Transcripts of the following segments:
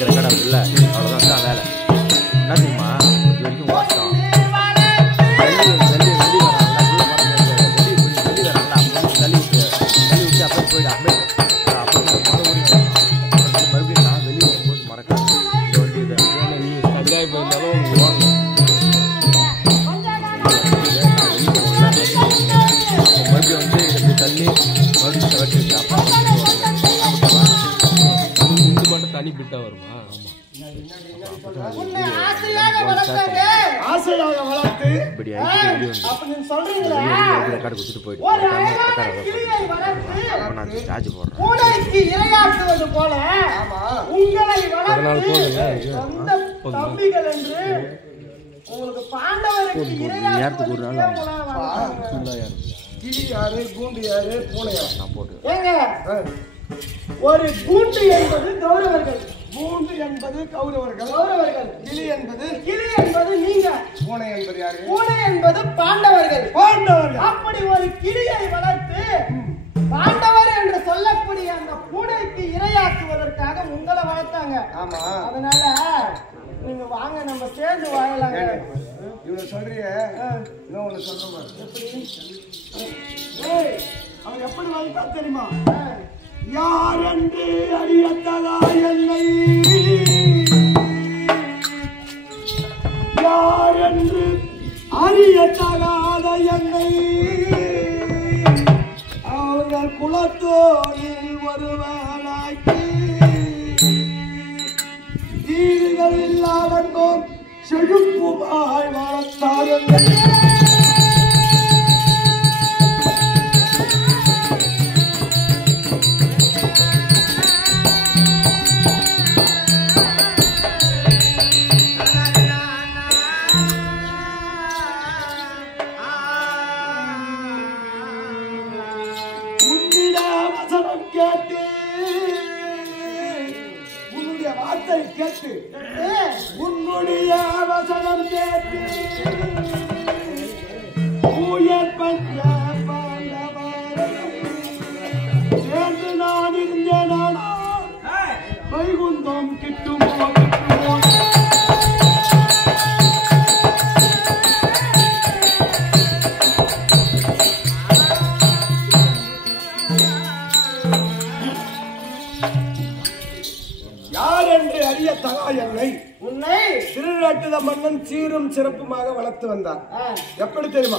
வரைக்கும் ரெக்கார்ட் ஆகுது இல்லை அவ்வளோதான் தான் வேலை என்ன தெரியுமா இது வரைக்கும் ஓட்டம் தள்ளி விட்டு அப்படியே போயிடு அப்படியே மறுபடியும் நான் வெளியே வரும்போது மறக்கிறேன் நீ அப்படியே போயிருந்தாலும் மறுபடியும் வந்து இப்படி தள்ளி மறுபடியும் தவிர்த்து மட்டும் தனி பிட்டா வருமா? ஒரு கூண்டு என்பது கௌரவர்கள், கூண்டு என்பது கௌரவர்கள், கிளி என்பது நீங்க, பூனை என்பது யாரு? பூனை என்பது பாண்டவர்கள். அப்படி ஒரு கிளியை வளர்த்து பாண்டவர் என்று சொல்லக்கூடிய அந்த பூனைக்கு இரையாக்குவதற்காக உங்களை வளர்த்தாங்க. ஆமா, அதனால நீங்க வாங்க நம்ம சேர்ந்து வாழலாங்க. இவனை சொல்றிய ஒண்ணு சொல்ற மாதிரி அவன் எப்படி வளர்த்தா தெரியுமா? யார் என்று அறியத்ததா என்னை, யார் என்று அறியத்தகாத என்னை அவர்கள் குலத்தோரில் ஒருவனாக்கி தீடுகள் இல்லாதோம் செழுப்புமாய் வளர்த்தார்கள். கேட்டு உன்னுடைய வசனம் கேட்டு சேர்ந்து நான் இருந்தேனா வைகுந்தம் கிட்டுமோ கிட்டுமோ. உன்னை திருநாட்டுத மன்னன் சீரும் சிறப்புமாக வளர்த்து வந்தார். எப்படி தெரியுமா?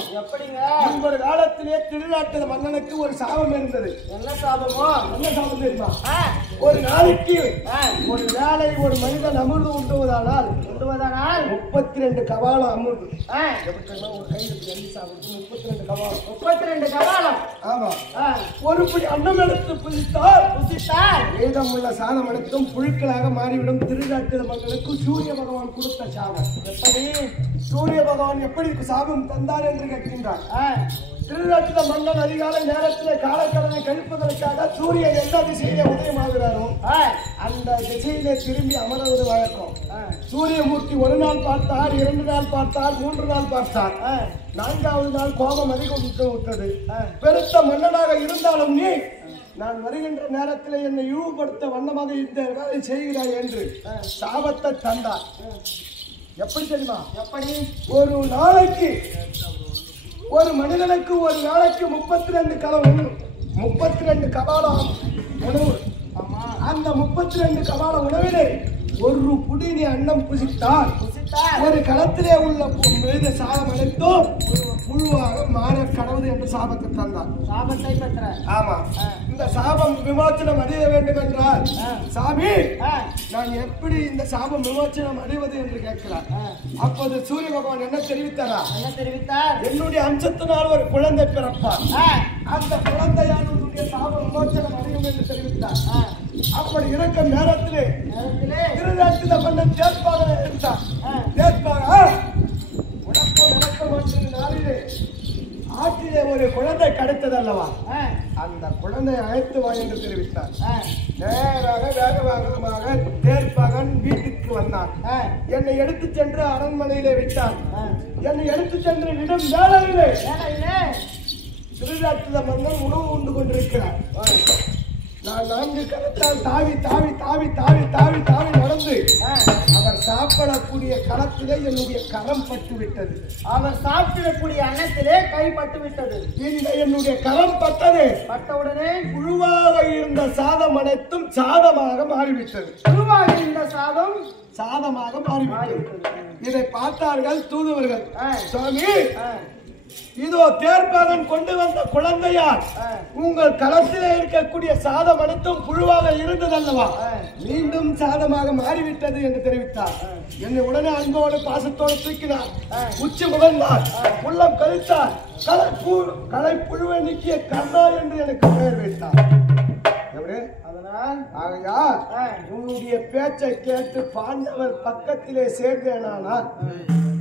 ஒரு காலத்திலே திருநாட்டுத மன்னனுக்கு ஒரு சாபம் இருந்தது. என்ன சாபமோ? என்ன சாபம் தெரியுமா? ஒரு நாளைக்கு ஒரு வேளை ஒரு மனிதன் அமிர்து உண்டுவதானால் 32 கவாலம் அமிர்து. ஒரு கையில் 32 கவாலம், 32 கவாலம். ஆமா, ஒரு புடி அன்னம் எடுத்து புசித்தால் மீதம் உள்ள சாதம் அனைத்தும் புழுக்களாக மாறிவிடும். திருநாட்டுத மன்னனுக்கு சூரிய பகவான் கொடுத்த சாபம். எப்படி சூரிய பகவான் எப்படி சாபம் தந்தார் என்று கேட்கின்றார். திருநாட்டுத மன்னன் அதிகாலை நேரத்தில் காலக்கடனை கழிப்பதற்காக சூரியன் எந்த திசையிலே உதயமாகிறாரோ அந்த திசையிலே திரும்பி அமர்வது வழக்கம். சூரியமூர்த்தி ஒரு நாள் பார்த்தார், 2 நாள் பார்த்தார், 3 நாள் பார்த்தார். 4வது நாள் கோபம் அதிகம் விட்டது. பெருத்த மன்னனாக இருந்தாலும் நீ நான் வருகின்ற நேரத்தில் என்னை இழிவுபடுத்த வண்ணமாக இந்த வேலை செய்கிறாய் என்று சாபத்தை தந்தார். எப்படி தெரியுமா? எப்படி ஒரு நாளைக்கு ஒரு மனிதனுக்கு ஒரு நாளைக்கு 32 கபாலம் உணவு. அந்த 32 கபால உணவிலே ஒரு புடினி அன்னம் புசித்தால் ஒரு களத்திலே உள்ள மீது சாதம் அனைத்தும் புழுவாக மாற கடவுது என்று சாபத்தை தந்தார். சாபத்தை பெற்ற. ஆமா, இந்த சாபம் விமோச்சனம் அடைய வேண்டும் என்றால் சாமி நான் எப்படி இந்த சாபம் விமோச்சனம் அடைவது என்று கேட்கிறார். அப்போது சூரிய பகவான் என்ன தெரிவித்தாரா? என்ன தெரிவித்தார்? என்னுடைய அம்சத்தினால் ஒரு குழந்தை பிறப்பார், அந்த குழந்தையால் உன்னுடைய சாபம் விமோச்சனம் அடையும் என்று தெரிவித்தார். அப்படி இருக்கும் நேரத்திலே திருநாட்டுல மன்னன் தேர்ப்பாக இருந்தார். தேர்ப்பாக நாளிலே ஆற்றிலே ஒரு குழந்தை கிடைத்தது அல்லவா, அந்த குழந்தை அழைத்து வா என்று தெரிவித்தார். நேராக வேகமாக தேர்ப்பகன் வீட்டுக்கு வந்தார். என்னை எடுத்து சென்று அரண்மனையிலே விட்டார். என்னை எடுத்து சென்று இடம் வேலையிலே திருநாட்டுல மன்னன் உணவு உண்டு கொண்டிருக்கிறார். நான் 4 கரத்தால் தாவி தாவி தாவி தாவி தாவி தாவி நடந்து சாப்பிடக்கூடிய களத்திலே என்னுடைய கரம் பட்டு விட்டது. அவர் சாப்பிடக்கூடிய அன்னத்திலே கை பட்டு விட்டது. இந்த என்னுடைய கரம் பட்டது பட்டவுடனே புழுவாக இருந்த சாதம் அனைத்தும் சாதமாக மாறிவிட்டது. புழுவாக இருந்த சாதம் சாதமாக மாறிவிட்டது. இதை பார்த்தார்கள் தூதுவர்கள். சுவாமி, இதோ தேர்ப்பாகன் கொண்டு வந்த குழந்தையார் உங்கள் களத்திலே இருக்கக்கூடிய சாதம் அனைத்தும் புழுவாக இருந்ததல்லவா, மீண்டும் சாதமாக மாறிவிட்டது என்று தெரிவித்தார். என்னை உடனே அன்போடு பாசத்தோடு தூக்கினார், உச்சி முகந்தார், உள்ளம் கழித்தார், களை புழுவை நீக்கிய கர்ணா என்று எனக்கு பெயர் வைத்தார். உன்னுடைய பேச்சை கேட்டு பாண்டவர் பக்கத்திலே சேர்ந்தேனானால்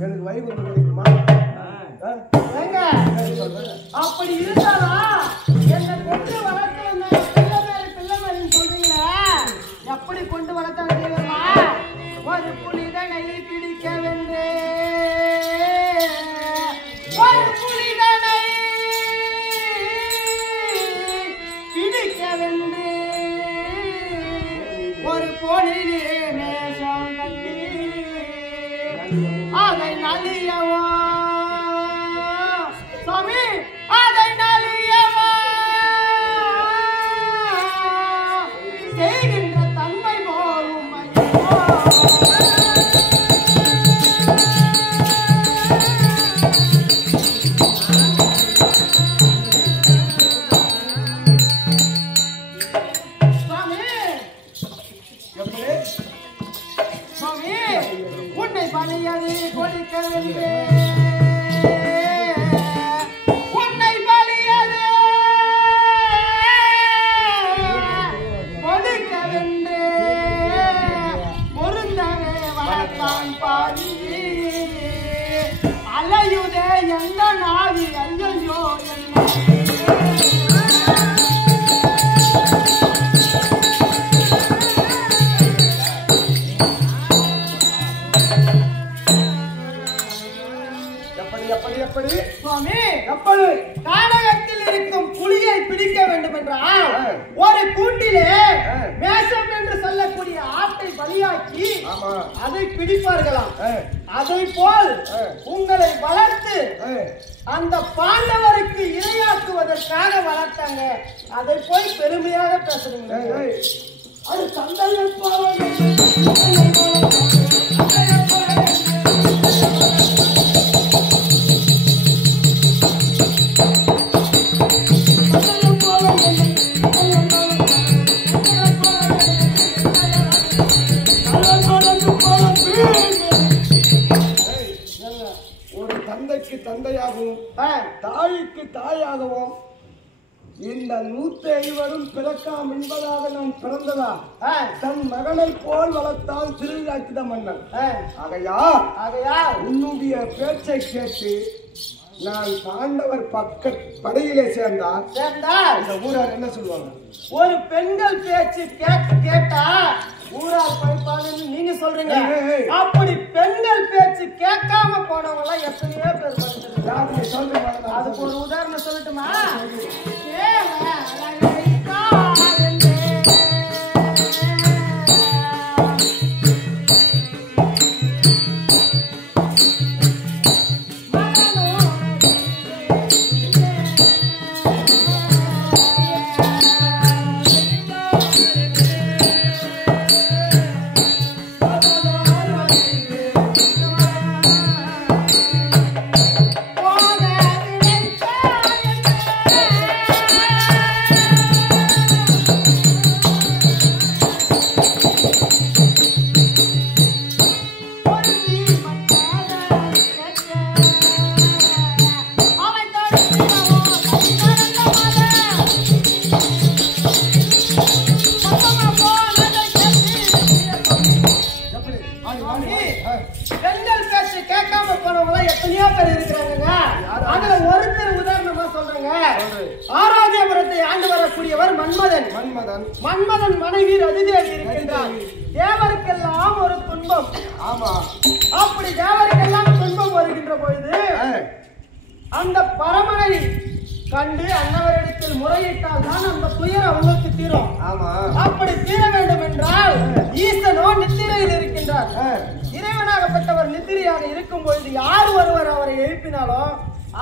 எனக்கு வைகுண்டம் கிடைக்குமா? அப்படி இருந்தாலா என்ன கொண்டு வளர்க்க பிள்ளைமாரி சொல்றீங்களா? எப்படி கொண்டு வளர்த்தாங்க தெரியுமா? ஒரு புலிதனை பிடிக்க வென்றே, ஒரு புலிதனை பிடிக்க வென்றே, ஒரு பொலிலே மேஷம் கட்டி அதை நலியவோ சுவாமி, அதை நலியவோ செய்கின்ற தன்மை போலும் சுவாமி, உன்னை பலியது கொடுக்கவில்லை, உன்னை பலியது கொடுக்கவில்லை, பொருந்தவே வளர்த்தான் பாடி அலையுதே எந்த நாவி ஐயோ சுவாமி, கானகத்தில் இருக்கும் புலியை பிடிக்க வேண்டும் என்றால் ஒரு கூண்டிலே மேஷம் என்று சொல்லக்கூடிய ஆட்டை பலியாக்கி அதை பிடிப்பார்களாம். அதை போல் உங்களை வளர்த்து அந்த பாண்டவருக்கு இரையாக்குவதற்காக வளர்த்தாங்க. அதை போய் பெருமையாக பேசுறீங்க. அது தந்தையை போல ஒரு தந்தைக்கு தந்தையாகவும் தாய்க்கு தாயாகவும் இந்த 150 பிறக்காம் என்பதாக நான் பிறந்ததா தன் மகனை போல் வளர்த்தால் திருவிழாக்கித மன்னன். ஆகையால் உன்னுடைய பேச்சை கேட்டு நான் பாண்டவர் பக்க படையிலே சேர்ந்தால் இந்த ஊரார் என்ன சொல்லுவாங்க? ஒரு பெண்கள் பேச்சு கேட்டா ஊரார் படிப்பான்னு நீங்க சொல்றீங்க. அப்படி பெண்கள் பேச்சு கேட்காம போனவங்க எல்லாம் எத்தனையோ பேர் சொல்றீங்க. அதுக்கு ஒரு உதாரணம் சொல்லட்டுமா? பெண்கள் பேச்சு கேட்காம போனவங்க எத்தனையோ பேர் இருக்கிறாங்க. அதுல ஒருத்தர் உதாரணமா சொல்றேங்க. ஆராத்தியபுரத்தை ஆண்டு வரக்கூடியவர் மன்மதன். மன்மதன் மனைவி ரதிதேவி இருக்கின்றார். தேவருக்கெல்லாம் ஒரு துன்பம். அப்படி தேவருக்கெல்லாம் துன்பம் வருகின்ற பொழுது அந்த பரமனை கண்டு அன்னவரிடத்தில் முறையிட்டால் தான் அந்த துயர் அவங்களுக்கு தீரும். அப்படி தீர வேண்டும் என்றால் ஈசனோ நித்திரையில் இருக்கின்றார். இறைவன் நித்திரையாக இருக்கும் பொழுது யார் ஒருவர் அவரை எழுப்பினாலும்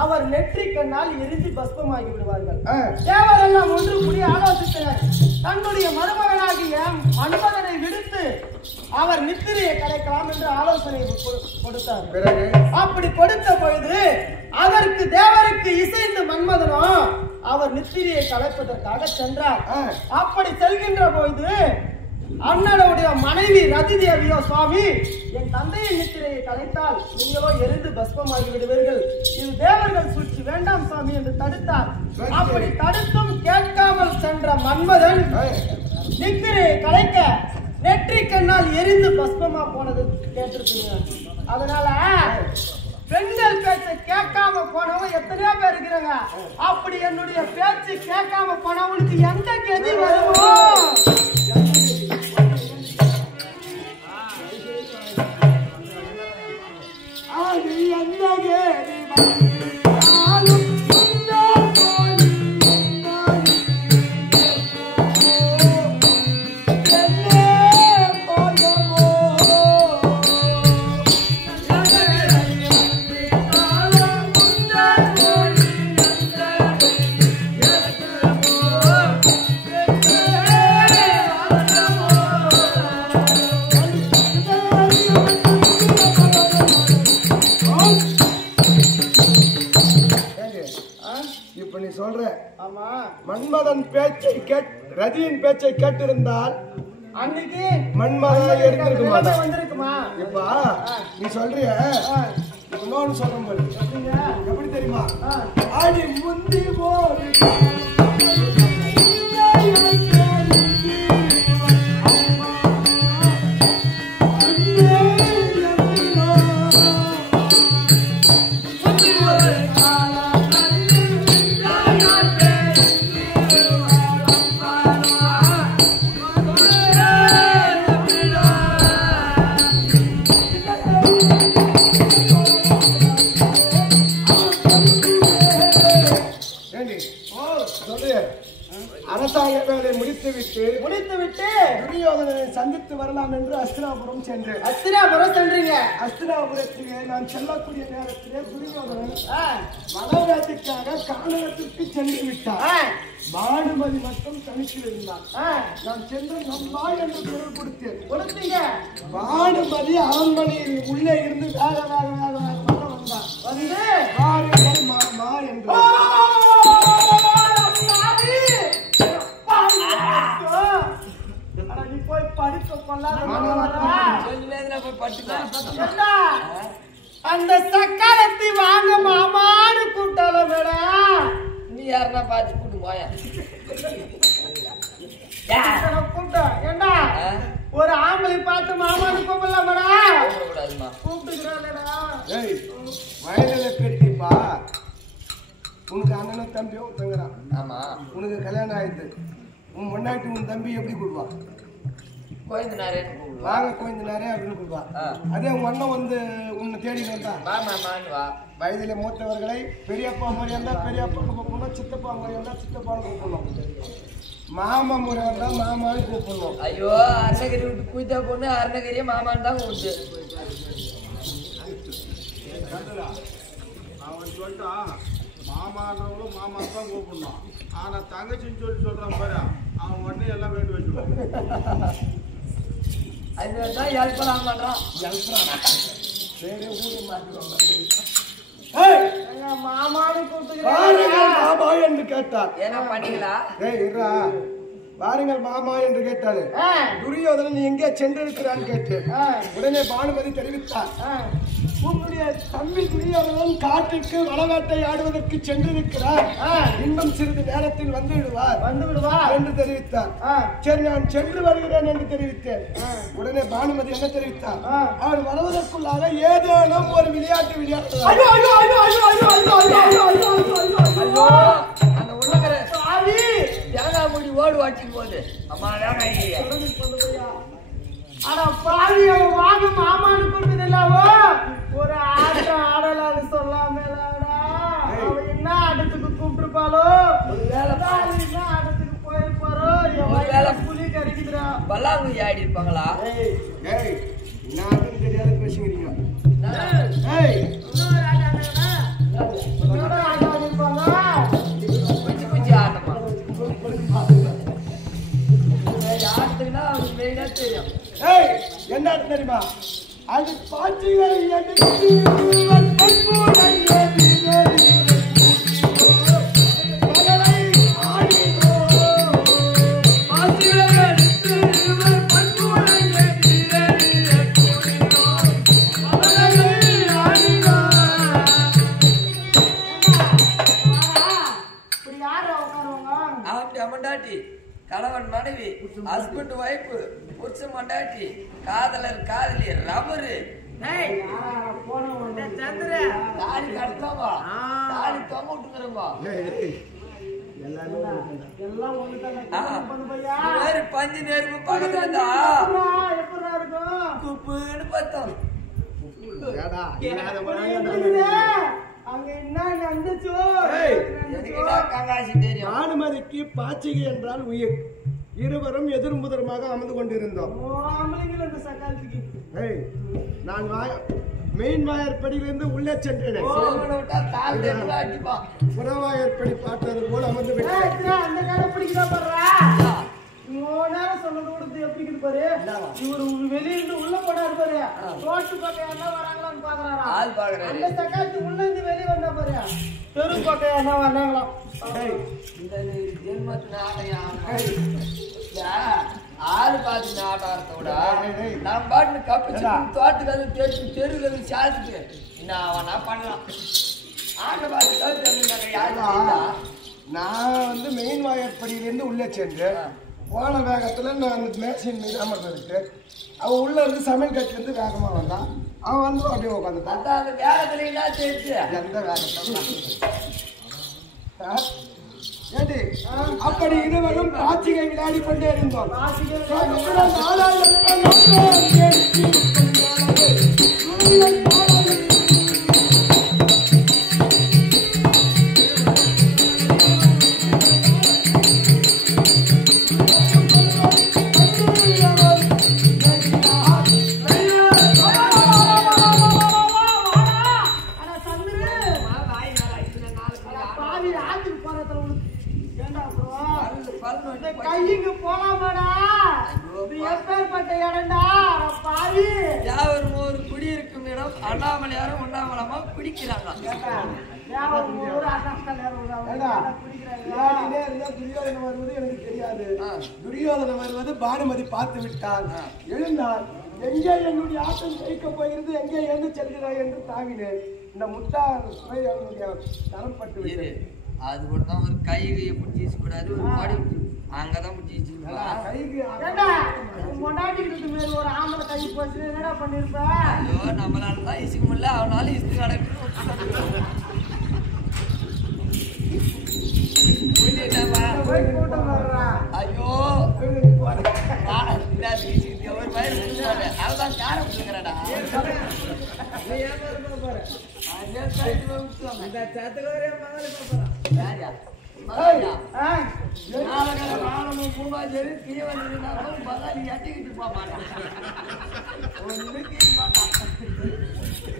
அவர் நெற்றி கண்ணால் எரிந்து பஸ்பமாகி விடுவார்கள். தேவரெல்லாம் ஒன்று கூடி ஆலோசித்தனர். தன்னுடைய மருமகனாகிய மன்மதனை விடுத்து அவர் நித்திரையை கலைக்கலாம் என்று ஆலோசனை கொடுத்தார். அப்படி கொடுத்த பொழுது அதற்கு தேவருக்கு இசைந்து மன்மதனோ அவர் நித்திரையை கலைப்பதற்காக சென்றார். அப்படி செல்கின்ற பொழுது அண்ணனுடைய மனைவி ரதி தேவியோ, சுவாமி என் தந்தையின் நித்திரையை கலைத்தால் நீங்களோ எரிந்து பஸ்பமாகி விடுவீர்கள், இது தேவர்கள் சூழ்ச்சி, வேண்டாம் சுவாமி என்று தடுத்தார். அப்படி தடுத்தும் கேட்காமல் சென்ற மன்மதன் நித்திரையை கலைக்க நெற்றி கண்ணால் எரிந்து பஸ்பமா போனது கேட்டிருக்கீங்க. அதனால பெண்கள் பேச்சை கேட்காம போனவங்க எத்தனையோ பேர் இருக்கிறாங்க. அப்படி என்னுடைய பேச்சு கேட்காம போனவனுக்கு எந்த கதி வருமோ? அது எந்த கதி மன்மதன் பேச்சை ரதியின் பேச்சை கேட்டிருந்தால் அன்னைக்கு மன்மதன் எடுத்திருக்குமா? இப்ப நீ சொல்றிய இன்னொன்னு சொல்ற போது எப்படி தெரியுமா? ஆடி முந்தி போது அரசாங்க வேலை முடித்துவிட்டு துரியோதனனை சந்தித்து வரலாம் என்று அஸ்தினாபுரம் சென்றேன். அஸ்தினாபுரம் சென்றீங்க? அஸ்தினாபுரத்திலே நான் செல்லக்கூடிய நேரத்திலே துரியோதனன் வனவேட்டைக்காக கானகத்திற்கு சென்று விட்டார். பானுமதி மட்டும் தனித்து இருந்தார். நான் சென்று நம்பா என்று குரல் கொடுத்தேன். பானுமதி அரண்மனையில் உள்ளே இருந்து வேக வந்தார். வந்து பாருங்கள் மாமா என்று அந்த சக்காலத்தை வாங்க மாமான்னு கூட்டால மேடம். நீ யாருன்னா பாத்து கூட்டு போய கூப்பிட்ட ஏண்டா ஒரு ஆம்பளை பார்த்து மாமான்னு கூப்பிடலாம் மேடம். கூப்பிட்டுக்கிறான்டா வயதுல பெருக்கிப்பா. உனக்கு அண்ணனும் தம்பியும் ஒருத்தங்கிறான். ஆமா, உனக்கு கல்யாணம் ஆயிடுது. உன் முன்னாடி உன் தம்பி எப்படி கூடுவான்? கோயந்தனாரே வாங்க கோயந்தனாரே அப்படின்னு கூடுவா. அதே உங்க அண்ணன் வந்து உன்னை தேடி வந்தா வயதில மூத்தவர்களை பெரியப்பா முறை இருந்தா பெரியப்பான்னு கூப்பிடணும், சித்தப்பா முறை இருந்தா சித்தப்பான்னு கூப்பிடணும், மாமா முறை இருந்தா மாமான்னு கூப்பிடணும். ஐயோ அருணகிரி விட்டு பூஜா பொண்ணு அருணகிரியே மாமான்னு தான் கூப்பிட்டு அவன் சொல்லிட்டான். மாமான்றவங்களும் மாமா தான் கூப்பிடணும். ஆனா தங்கச்சின்னு சொல்லி சொல்றான் பாரு, அவன் உடனே எல்லாம் வேண்டி வச்சுருவான். அதுதான் எழுப்பலாம் பண்றான். மாமான்னு மாமா என்று கேட்டார். என்ன பண்ணீங்களா? வாருங்கள் மாமா என்று கேட்டாரு. துரியோதனன் நீ எங்கே சென்றிருக்கிறான்னு கேட்டு உடனே பானுமதி தெரிவித்தார். உன்னுடைய தம்பி துரியோதனன் காட்டுக்கு வனவேட்டை ஆடுவதற்கு சென்றிருக்கிறார். இன்னும் சிறிது நேரத்தில் வந்து விடுவார் என்று தெரிவித்தார். சரி நான் சென்று வருகிறேன் என்று தெரிவித்தேன். உடனே பானுமதி என்ன தெரிவித்தார்? அவர் வருவதற்குள்ளாக ஏதேனும் ஒரு விளையாட்டு விளையாட்டு ஓடு வாட்டி போது அம்மா ஆனா பாவி வாங்க மாமான்னு கொடுத்ததில்லாவோ ஒரு ஆட்டம் ஆடலான்னு சொல்லாம என்ன ஆட்டத்துக்கு கூப்பிட்டுருப்பாளோ, என்ன ஆட்டத்துக்கு போயிருப்பாரோ, புலி கறிக்குதுரா பல்லாங்குழி ஆடி இருப்பாங்களா? தெரியாத பேசுகிறீங்க. ஏய் இன்னொரு ஆட்டானா இன்னொரு ஆட்டா இருப்பாங்க குச்சி குச்சி ஆட்டமா ஆட்டுனா அவனுக்கு மெயினா தெரியும். ஏய் என்ன தெரியுமா அது பாச்சிகள் எடுத்து கணவன் மனைவி ஹஸ்பண்ட் வைஃப் புருஷன் மண்டாட்டி காதலர் காதலி ரபரு தாலி கட்டலாமா தாலி தொங்க விட்டுக்கிறோமா பஞ்சு நெருப்பு பக்கத்துல இருந்தா குப்புன்னு பார்த்தோம் அனுமதிக்கு பாச்சிகை என்றால் உயிர். இருவரும் எதிர்முதரமாக அமர்ந்து கொண்டிருந்தோம். நான் மெயின் வாயற்படியிலிருந்து உள்ளே சென்றேன். புறவாயற்படி பார்த்தது போல் அமர்ந்து வெளியிருந்து உள்ள போனாரு பாரு ரோட்டு பக்கம் என்ன வராங்களான்னு பாக்குறாரு அந்த சக்காத்து உள்ள இருந்து வெளியே வந்தா பாரு தெரு பக்கம் என்ன வந்தாங்களாம் இந்த ஜென்மத்தின் ஆளு பார்த்து ஆட்டாரத்தை விட நான் பாட்டு கப்பிச்சு தோட்டக்காது தெருக்கள் சாதிச்சு என்ன அவனா பண்ணலாம் ஆட்டை பார்த்து நான் மெயின் வாயற்படியிலிருந்து உள்ளே சென்றேன். போன வேகத்துல நான் அந்த மேசின் மீது அமர்ந்திருக்கு. அவன் உள்ள இருந்து சமையல் கட்டிலிருந்து வேகமா வந்தான். அவன் அப்படியே உட்காந்துட்டான். அந்த வேகத்துல எல்லாம் சேர்த்து எந்த வேகத்துல ஏடி அப்படி இருவரும் பாச்சிகை விளையாடி கொண்டே இருந்தோம். கையிங்க போலாமாடா எப்பேற்பட்ட இடம்டா பாவி யாவரும் ஒரு குடி இருக்கும் இடம் அண்ணாமலையாரும் உண்ணாமலாமா குடிக்கிறாங்க. துரியோதனை வருவது எனக்கு தெரியாது. துரியோதனை வருவது பானுமதி பார்த்து விட்டார். எழுந்தார். எங்கே என்னுடைய ஆட்டம் ஜெயிக்க போகிறது, எங்கே எழுந்து செல்கிறாய் என்று தாவினேன். இந்த முட்டாள் அவனுடைய தரப்பட்டு விட்டது. அது கூட தான் ஒரு கையை பிடிச்சி கூடாது, ஒரு மாடி அங்கதான் பிடிச்சி ஒரு ஆம்பளை கை போச்சு என்னடா பண்ணிருப்ப? ஐயோ நம்மளால தான் இசுக்க முடியல, அவனால இசுக்கு நடக்கணும். ஐயோ ஒரு வயசு அவதான் காரம் கொடுக்குறடா.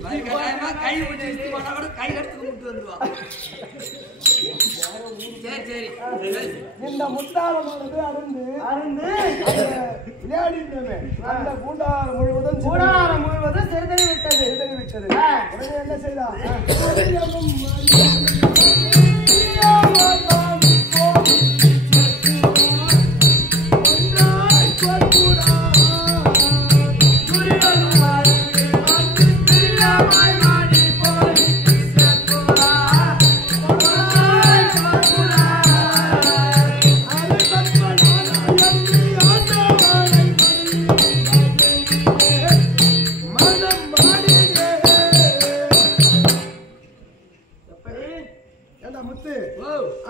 கை கை எடுத்து விட்டு வந்துருவான். சரி சரி இந்த முத்தாரமானது அருந்து விளையாடி அந்த கூடாரம் முழுவதும் சிறுதறி விட்டது. உடனே என்ன செய்தான்?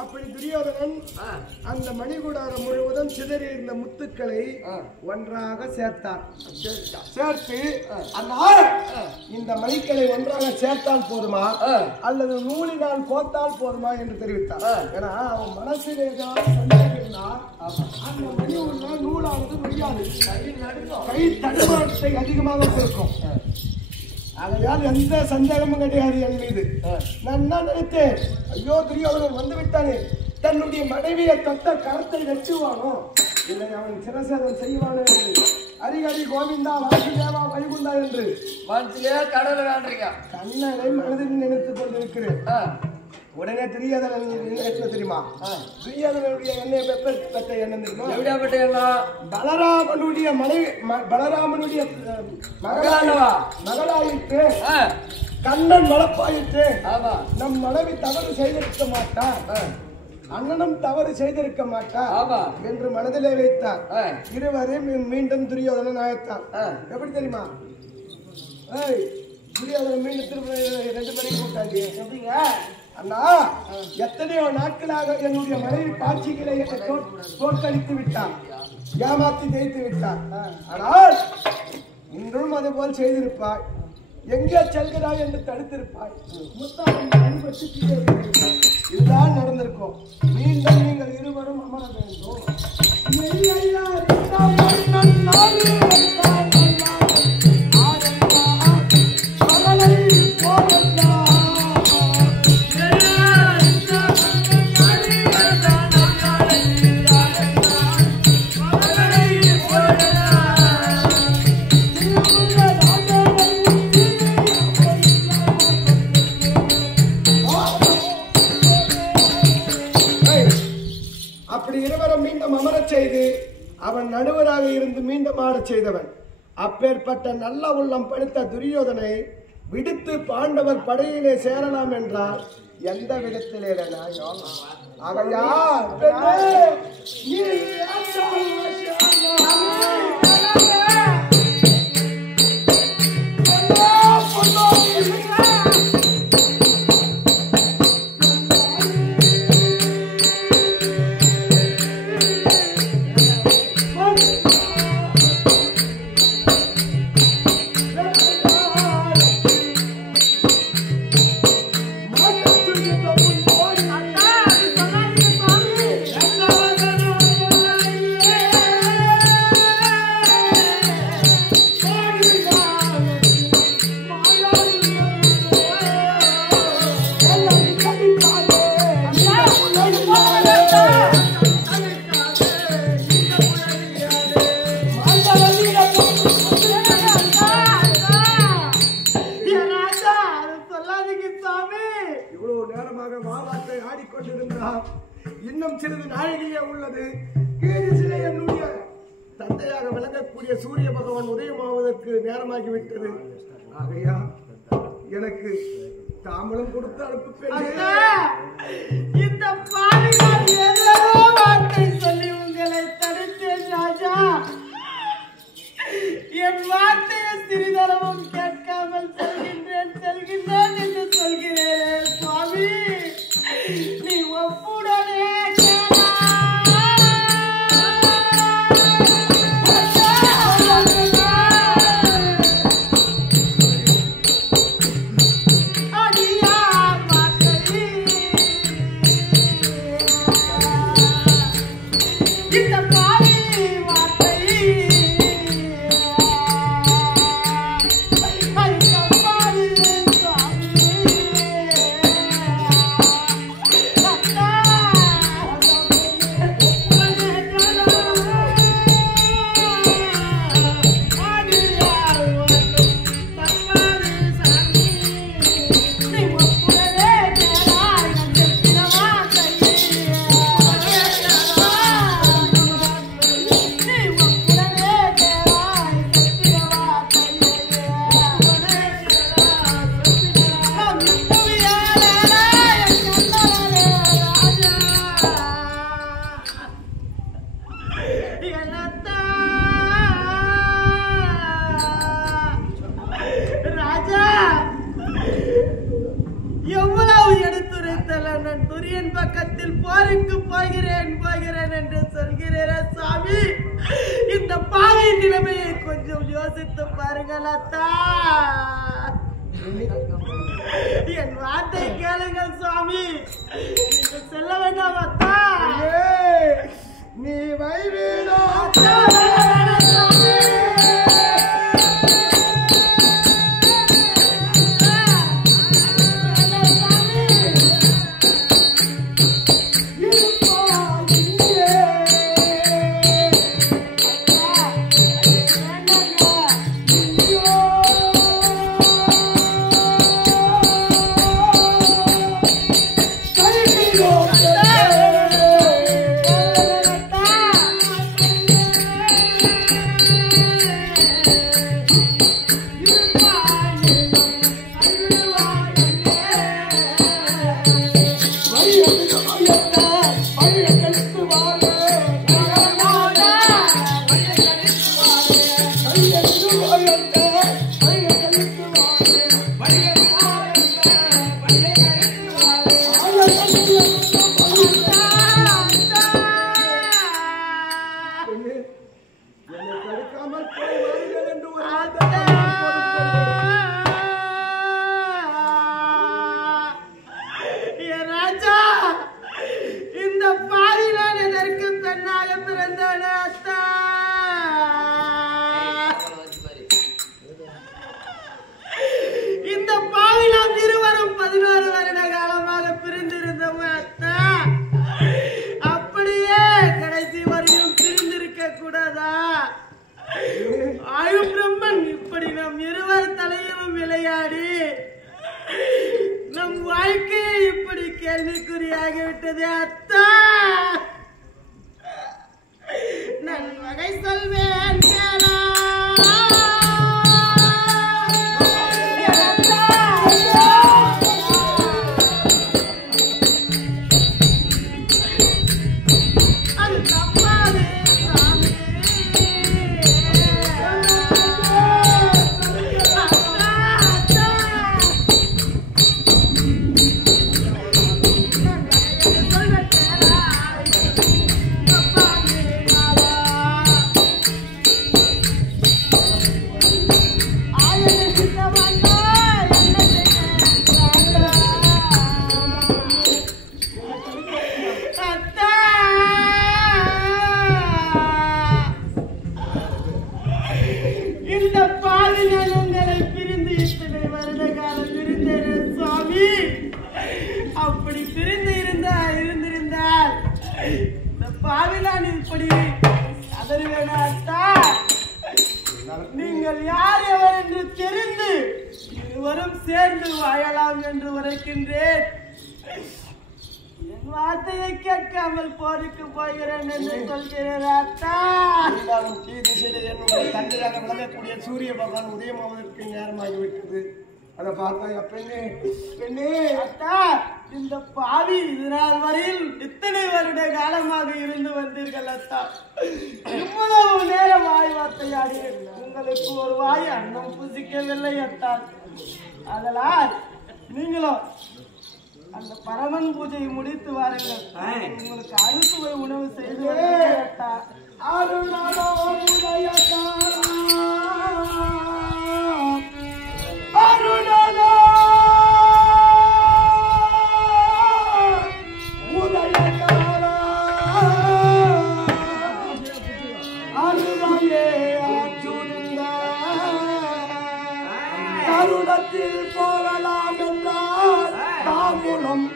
அப்படி துரியோதனன் அந்த மணிகூடாரம் முழுவதும் சிதறி இருந்த முத்துக்களை ஒன்றாக சேர்த்தான். சேர்த்து இந்த மணிக்களை ஒன்றாக சேர்த்தால் போதுமா அல்லது நூலினால் கோத்தால் போதுமா என்று தெரிவித்தார். ஏன்னா அவன் மனசில் ஏதாவது சந்தேகம்னால் அந்த மணி உள்ள நூலானது முடியாது, கை தடுமாற்றத்தை அதிகமாக கொடுக்கும். ஆகையால் எந்த சந்தேகமும் கிடையாது என் மீது. நான் என்ன நினைத்தேன், ஐயோ துரியோதனன் வந்து விட்டானே, தன்னுடைய மனைவியை தொட்ட கரத்தை வெட்டுவானோ இல்லை அவன் சிரசேதம் செய்வானோ என்று ஹரிஹரி கோவிந்தா வாசுதேவா வைகுண்டா என்று மனசிலே கடவுளை வேண்டீங்க. கண்ணனை மனதில் நினைத்துக் கொண்டிருக்கிறேன். உடனே துரியோதனன் என்ன தெரியுமா? துரியோதனனுடைய எண்ணெய் பெற்ற எண்ணம் தெரியுமா? எப்படியாப்பட்ட எண்ணம்? பலராமனுடைய மனைவி, பலராமனுடைய மகளாயிட்டு கண்ணன் வளர்ப்பாயிட்டு நம் மனைவி தவறு செய்திருக்க மாட்டார், அண்ணனும் தவறு செய்திருக்க மாட்டார் என்று மனதிலே வைத்தார். இருவரையும் மீண்டும் துரியோதனன் ஆயத்தான். எப்படி தெரியுமா? துரியோதனன் மீண்டும் திரும்ப 2 பேரையும் கூட்டாங்க. எப்படிங்க அண்ணா, எத்தனையோ நாட்களாக என்னுடைய மனைவி காட்சிகளை தோற்கடித்து விட்டார், ஏமாத்தி ஜெயித்து விட்டார். ஆனால் இன்றும் அது போல் செய்திருப்பாய், எங்கே செல்கிறாய் என்று தடுத்திருப்பாய், இதுதான் நடந்திருக்கும். மீண்டும் நீங்கள் இருவரும் அமர வேண்டும். அப்படி இருவரும் மீண்டும் அமரச் செய்து அவன் நடுவராக இருந்து மீண்டும் ஆடச் செய்தவன். அப்பேற்பட்ட நல்ல உள்ளம் படுத்த துரியோதனை விடுத்து பாண்டவர் படையிலே சேரலாம் என்றால் எந்த விதத்திலே ஆகையா இன்னும் சிறிது நாழிகையே உள்ளது. என்னுடைய தந்தையாக விளங்கக்கூடிய சூரிய பகவான் உதயமாவதற்கு நேரமாகிவிட்டது. ஆகையா எனக்கு தாமலம் கொடுத்து அனுப்புப்பேன். இந்த பாவிகள் ஏதோ வார்த்தை சொல்லி உங்களை தடுத்தேன் ராஜா. என் வார்த்தையை சிறிதளவும் கேட்காமல் செல்கின்றேன் என்று சொல்கிறேன் சுவாமி. நீ ஒப்புடனே பக்கத்தில் போருக்கு போகிறேன் என்று சொல்கிறேன் சாமி. இந்த பாவியின் நிலைமையை கொஞ்சம் யோசித்து பாருங்கள் அத்தா. என் வார்த்தை கேளுங்கள் சுவாமி. நீங்க செல்ல வேண்டாம் அத்தா. நீ வைவீடோ நீங்கள் யார் எவர் என்று தெரிந்து இருவரும் சேர்ந்து வாழலாம் என்று உரைக்கின்றேன். என் வார்த்தையை கேட்காமல் போருக்கு போகிறேன் என்று சொல்கிறேன். அத்தா என்னுடைய தந்தையாக விளங்கக்கூடிய சூரிய பகவான் உதயமாவதற்கு நேரமாகிவிட்டது. அதை பார்த்தா பெண்ணே பெண்ணே அத்தா, இந்த பாவி இதனால் வரையில் இத்தனை வருட காலமாக இருந்து வந்தீர்கள். அத்தா, இவ்வளவு நேரம் வாய் வார்த்தையாடி உங்களுக்கு ஒரு வாய் அன்னம் புசிக்கவில்லை. அத்தா, அதனால் நீங்களும் அந்த பரமன் பூஜையை முடித்து வாருங்கள். உங்களுக்கு அறுசுவை உணவு செய்து அத்தா. தருணத்தில் போகலாம் என்றால் தாமுலம்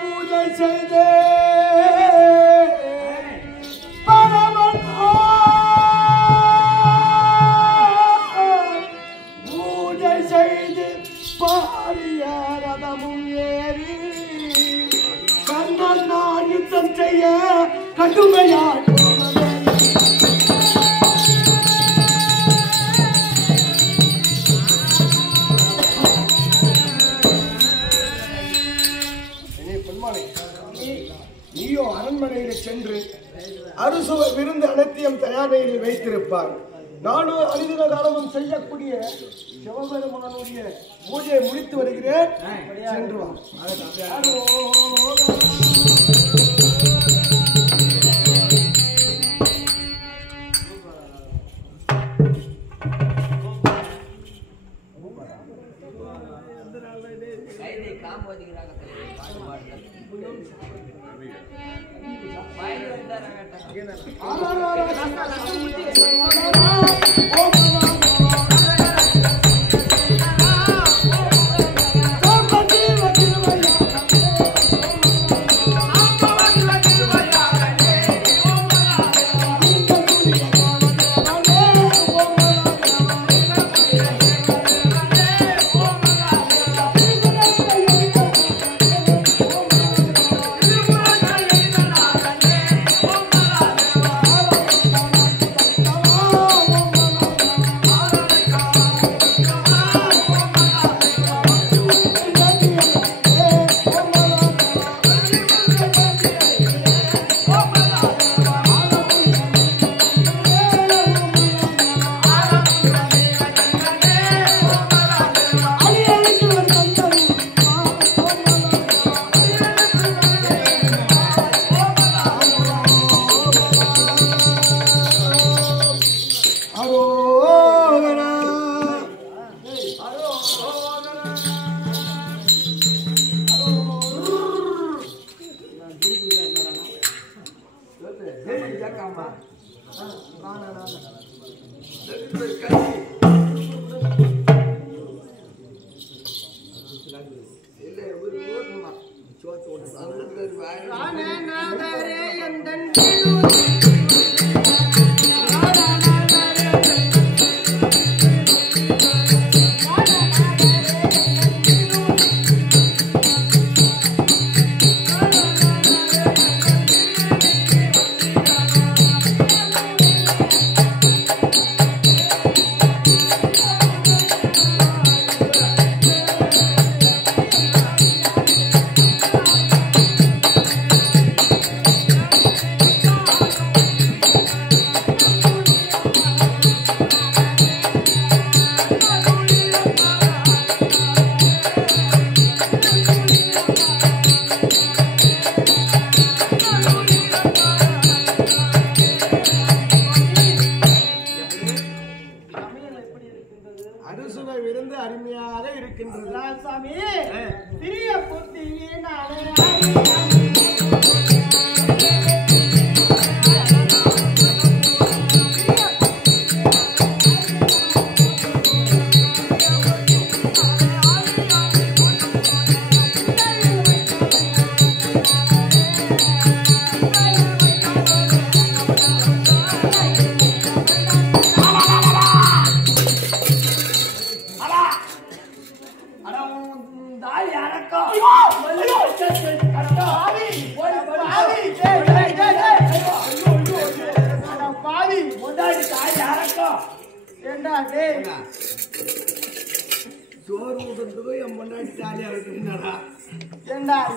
பூஜை செய்தே பூஜை செய்து பாரிய ரதமும் ஏறி கண்ணன் நான் யுத்தம் செய்ய கடுமையாய் நீயோ அரண்மனையில் சென்று அறுசுவை விருந்து அனைத்தையும் தயார் நிலையில் வைத்திருப்பார். நானும் அரிதின காலமும் செய்யக்கூடிய சிவபெருமானுடைய பூஜையை முடித்து வருகிறேன். சென்று வா. காம்போதிக்கிறாங்க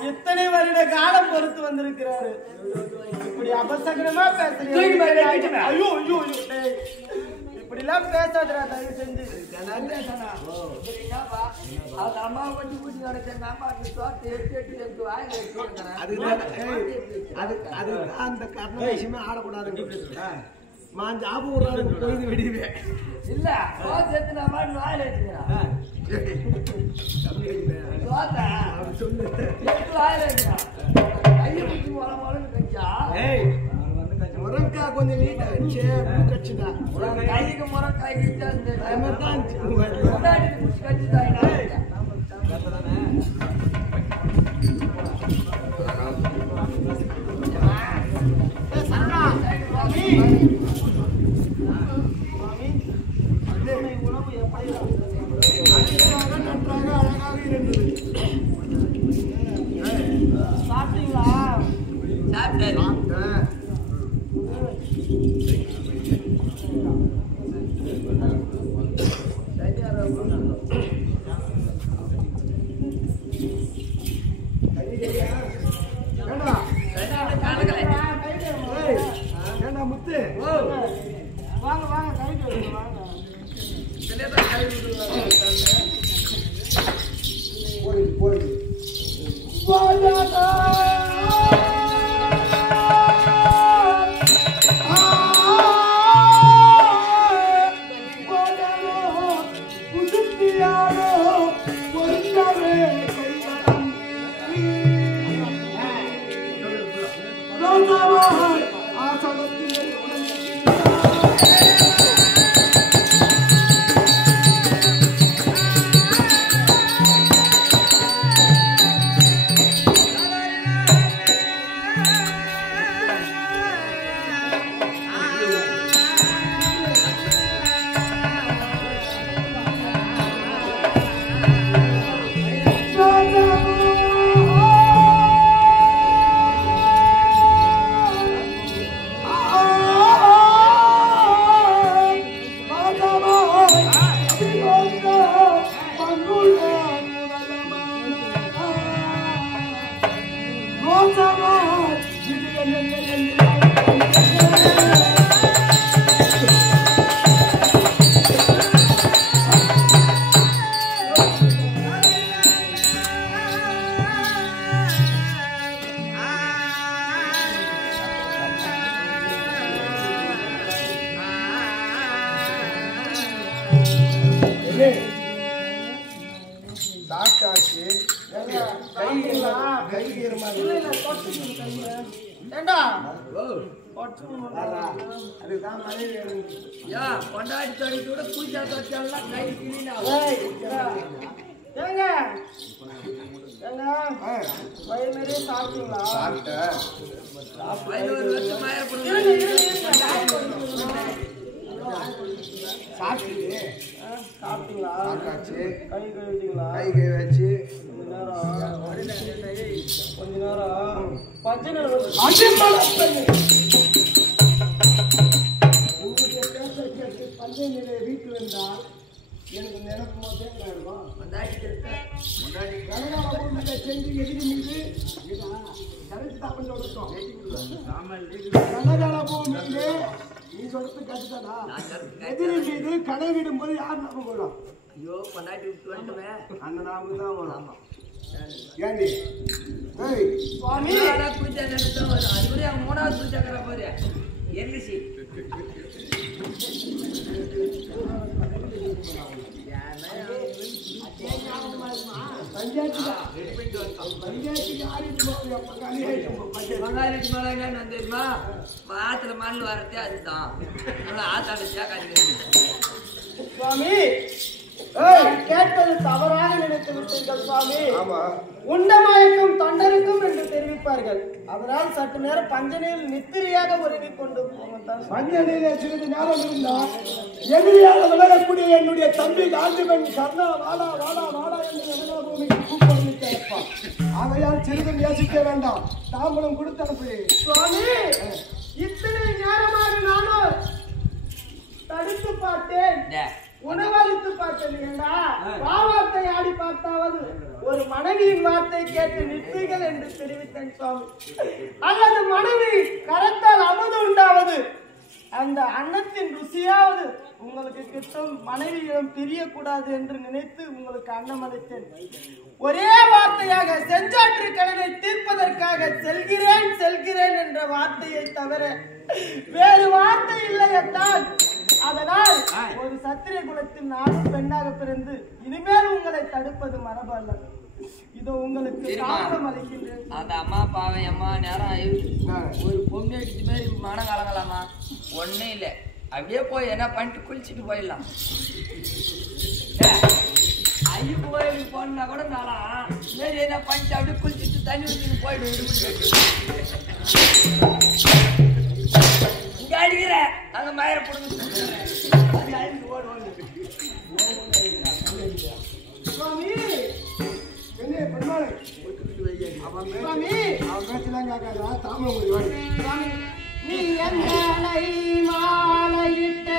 எத்தனை வருட காலம் பொறுத்து வந்திருக்கிறாரு. இப்படி அபசகரமா பேசுறீங்க. ஐயோ ஐயோ இப்படி எல்லாம் பேசாதடா தயவு செஞ்சு. அம்மா வண்டி கூட்டி நடக்க அந்த கர்ணவேஷமே ஆடக்கூடாது. நான் ஜாபு விடுறாரு பொழுது வெடிவேன் இல்ல சேர்த்து நான் பாட்டு வாயில வச்சுக்கிறேன். சொல்லு வாயில வச்சுக்கிறேன். கையை பிடிச்சி வச்சா முரங்கா கொஞ்சம் நீட்டா இருந்துச்சு. கைக்கு முரங்காய் தான் கட்சிதான். நன்றாக அழகாக இருந்தது. சாப்பிட்டீங்களா? ஏண்டா முத்து வாங்க வாங்க கைட்டு வாங்க. போயிடு மோசமா இது என்ன சாப்பிட்டாச்சு கை ஈரமா ஏண்டா அதுதான் மனைவி யா கொண்டாடி தடி கூட பூஜா தச்சாலாம் கை கிளீனா ஏங்க வயிறு நிறைய சாப்பிட்டீங்களா? சாப்பிட்டேன் 11 வருஷம் ஆயிரப்படுது சாப்பிட்டு சாப்பிட்டீங்களா? சாப்பிட்டாச்சு கை கழுவிட்டீங்களா? கை வச்சு கொஞ்ச நேரம் பச்சை நிறம் உங்களுடைய பேச கேட்டு பஞ்சை நிலைய வீட்டு வந்தால் எனக்கு நினைக்கும் போதே இருக்கும் கனகா பூமியில செஞ்சு எதிரி மீது கரைச்சி தாப்பன் சொல்லிட்டோம் கனகால பூமியிலே நீ சொல்றது கட்டுதானா எதிரி மீது கடை விடும்போது யார் ஞாபகம் வரும்? ஐயோ கொண்டாடி விட்டு வந்துமே அந்த ஞாபகம் தான் வரும். ஏண்டி ஏய் சுவாமி பூஜா நடத்த வரும் அது கூட மூணாவது பூஜாக்கிற போது எல்லிசி பஞ்சாயத்துக்கு ஆடிட்டு போகுது அப்ப காலியாயிட்டு பங்காளிக்கு மேலே என்னன்னு தெரியுமா ஆத்துல மண் வரதே அதுதான் ஆத்தாட சேக்காது சுவாமி கேட்பது தவறாக நினைத்து விட்டீர்கள் சுவாமி. ஆமா உண்டமயக்கும் தொண்டருக்கும் என்று தெரிவிப்பார்கள். அதனால் சற்று நேரம் பஞ்சனையில் நித்திரையாக உருவிக் கொண்டு போவதால் பஞ்சனையில சிறிது நேரம் இருந்தால் எதிரியாக விலகக்கூடிய என்னுடைய தம்பி காந்திமன் கர்ணா வாடா வாடா வாடா என்று கனகா பூமிக்கு கூப்பிட்டு கேட்பான். ஆகையால் சிறிது யோசிக்க வேண்டாம், தாம்பலம் கொடுத்து அனுப்பு. சுவாமி இத்தனை நேரமாக நானும் தடுத்து பார்த்தேன், உணவளித்து பார்த்தீங்களா? வார்த்தை ஆடி பார்த்தாவது ஒரு மனைவியின் வார்த்தை கேட்டு நிற்பீர்கள் என்று தெரிவித்தேன் சுவாமி. அல்லது மனைவி கரத்தால் அமுது உண்டாவது அந்த அன்னத்தின் ருசியாவது உங்களுக்கு கிட்டும், மனைவியிடம் பிரியக்கூடாது என்று நினைத்து உங்களுக்கு அன்னம் அளித்தேன். ஒரே வார்த்தையாக செஞ்சாற்று கடனை தீர்ப்பதற்காக செல்கிறேன் செல்கிறேன் என்ற வார்த்தையை தவிர வேறு வார்த்தை இல்லை என்றால், அதனால் ஒரு சத்திரிய குலத்தில் நானும் பெண்ணாக பிறந்து இனிமேல் உங்களை தடுப்பது மரபு அல்ல. இதோ உங்களுக்கு சாபம் அளிக்கின்றேன். அந்த அம்மா பாவை அம்மா நேரம் ஒரு பொண்ணு எடுத்து மாதிரி மனம் கலங்கலாமா? ஒன்னே இல்லை, அப்படியே போய் என்ன பண்ணிட்டு குளிச்சுட்டு போயிடலாம். ஐயப்ப கோயிலுக்கு போனா கூட நாளா சரி என்ன பண்ணிட்டு அப்படியே குளிச்சுட்டு தண்ணி ஊற்றிட்டு போயிடுவோம். இங்க அடிக்கிற அங்க மயிர போடுங்க சுவாமி என்ன பெருமாள் சுவாமி அவன் பேச்செல்லாம் கேட்காதா? தாம்பலம் கொடுத்து சுவாமி நீ என்னை மாலையிட்ட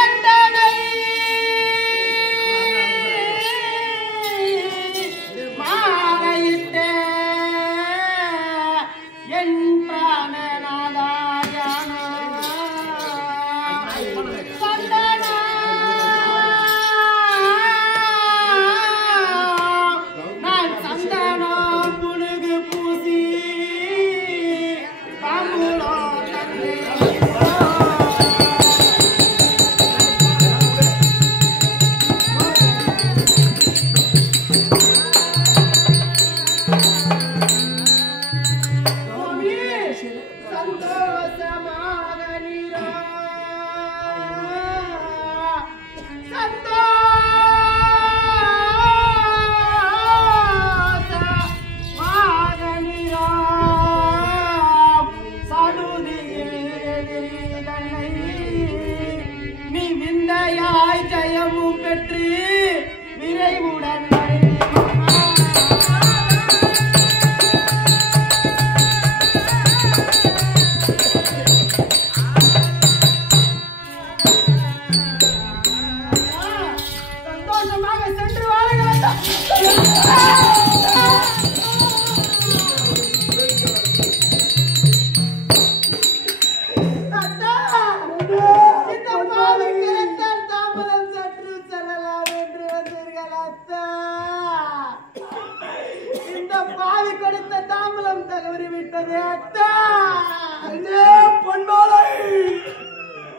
எந்தனை மாலையிட்ட என் பிராணநாதாயான சந்தனா நான் சந்தனா புனுகு பூசி தாம்பூலோ தந்தே சுவாமி சந்தோஷமாக நீரா சந்தோஷமாக நீரா சடுதியில் தன்னை நீ விந்தையாய் ஜெயமும் பெற்று விரைவுடன் சந்தோஷமாக சென்று வாருங்கள்.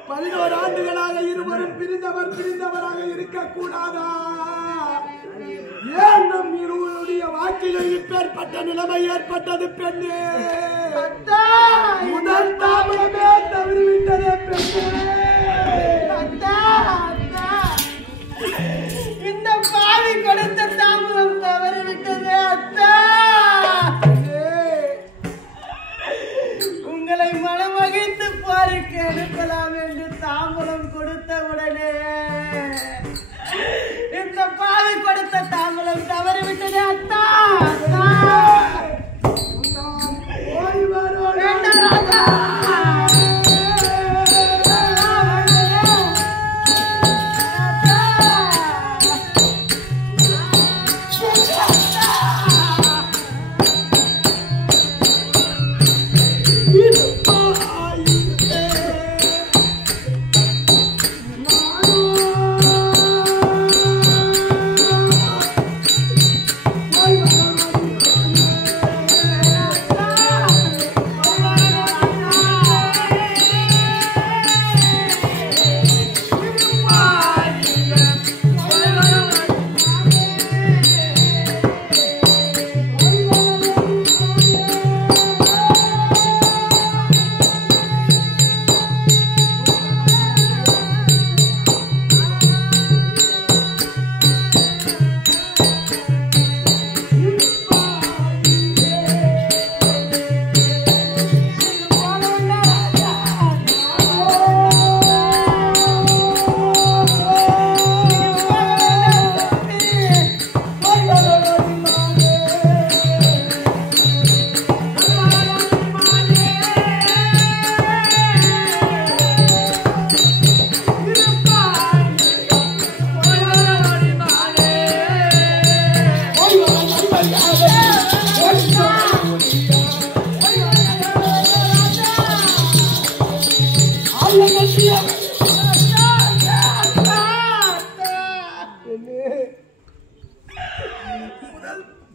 பதினோரு ஆண்டுகளாக இருவரும் பிரிந்தவராக இருக்கக்கூடாதா? ஏன் நம் இருவருடைய வாழ்க்கையில் இப்பேற்பட்ட நிலைமை ஏற்பட்டது பெண்ணே? முதல் தாமதமே தவறிவிட்டதே பெண்ணே. இந்த பாவி கொடுத்த தாமதம் தவறிவிட்டதே அத்தா. உங்களை மனமகிழ்ந்து பாருக்கு அனுப்பலாம் என்று தாம்பலம் கொடுத்த உடனே இந்த பாவி கொடுத்த தாம்பலம் தவறிவிட்டதே அத்தா.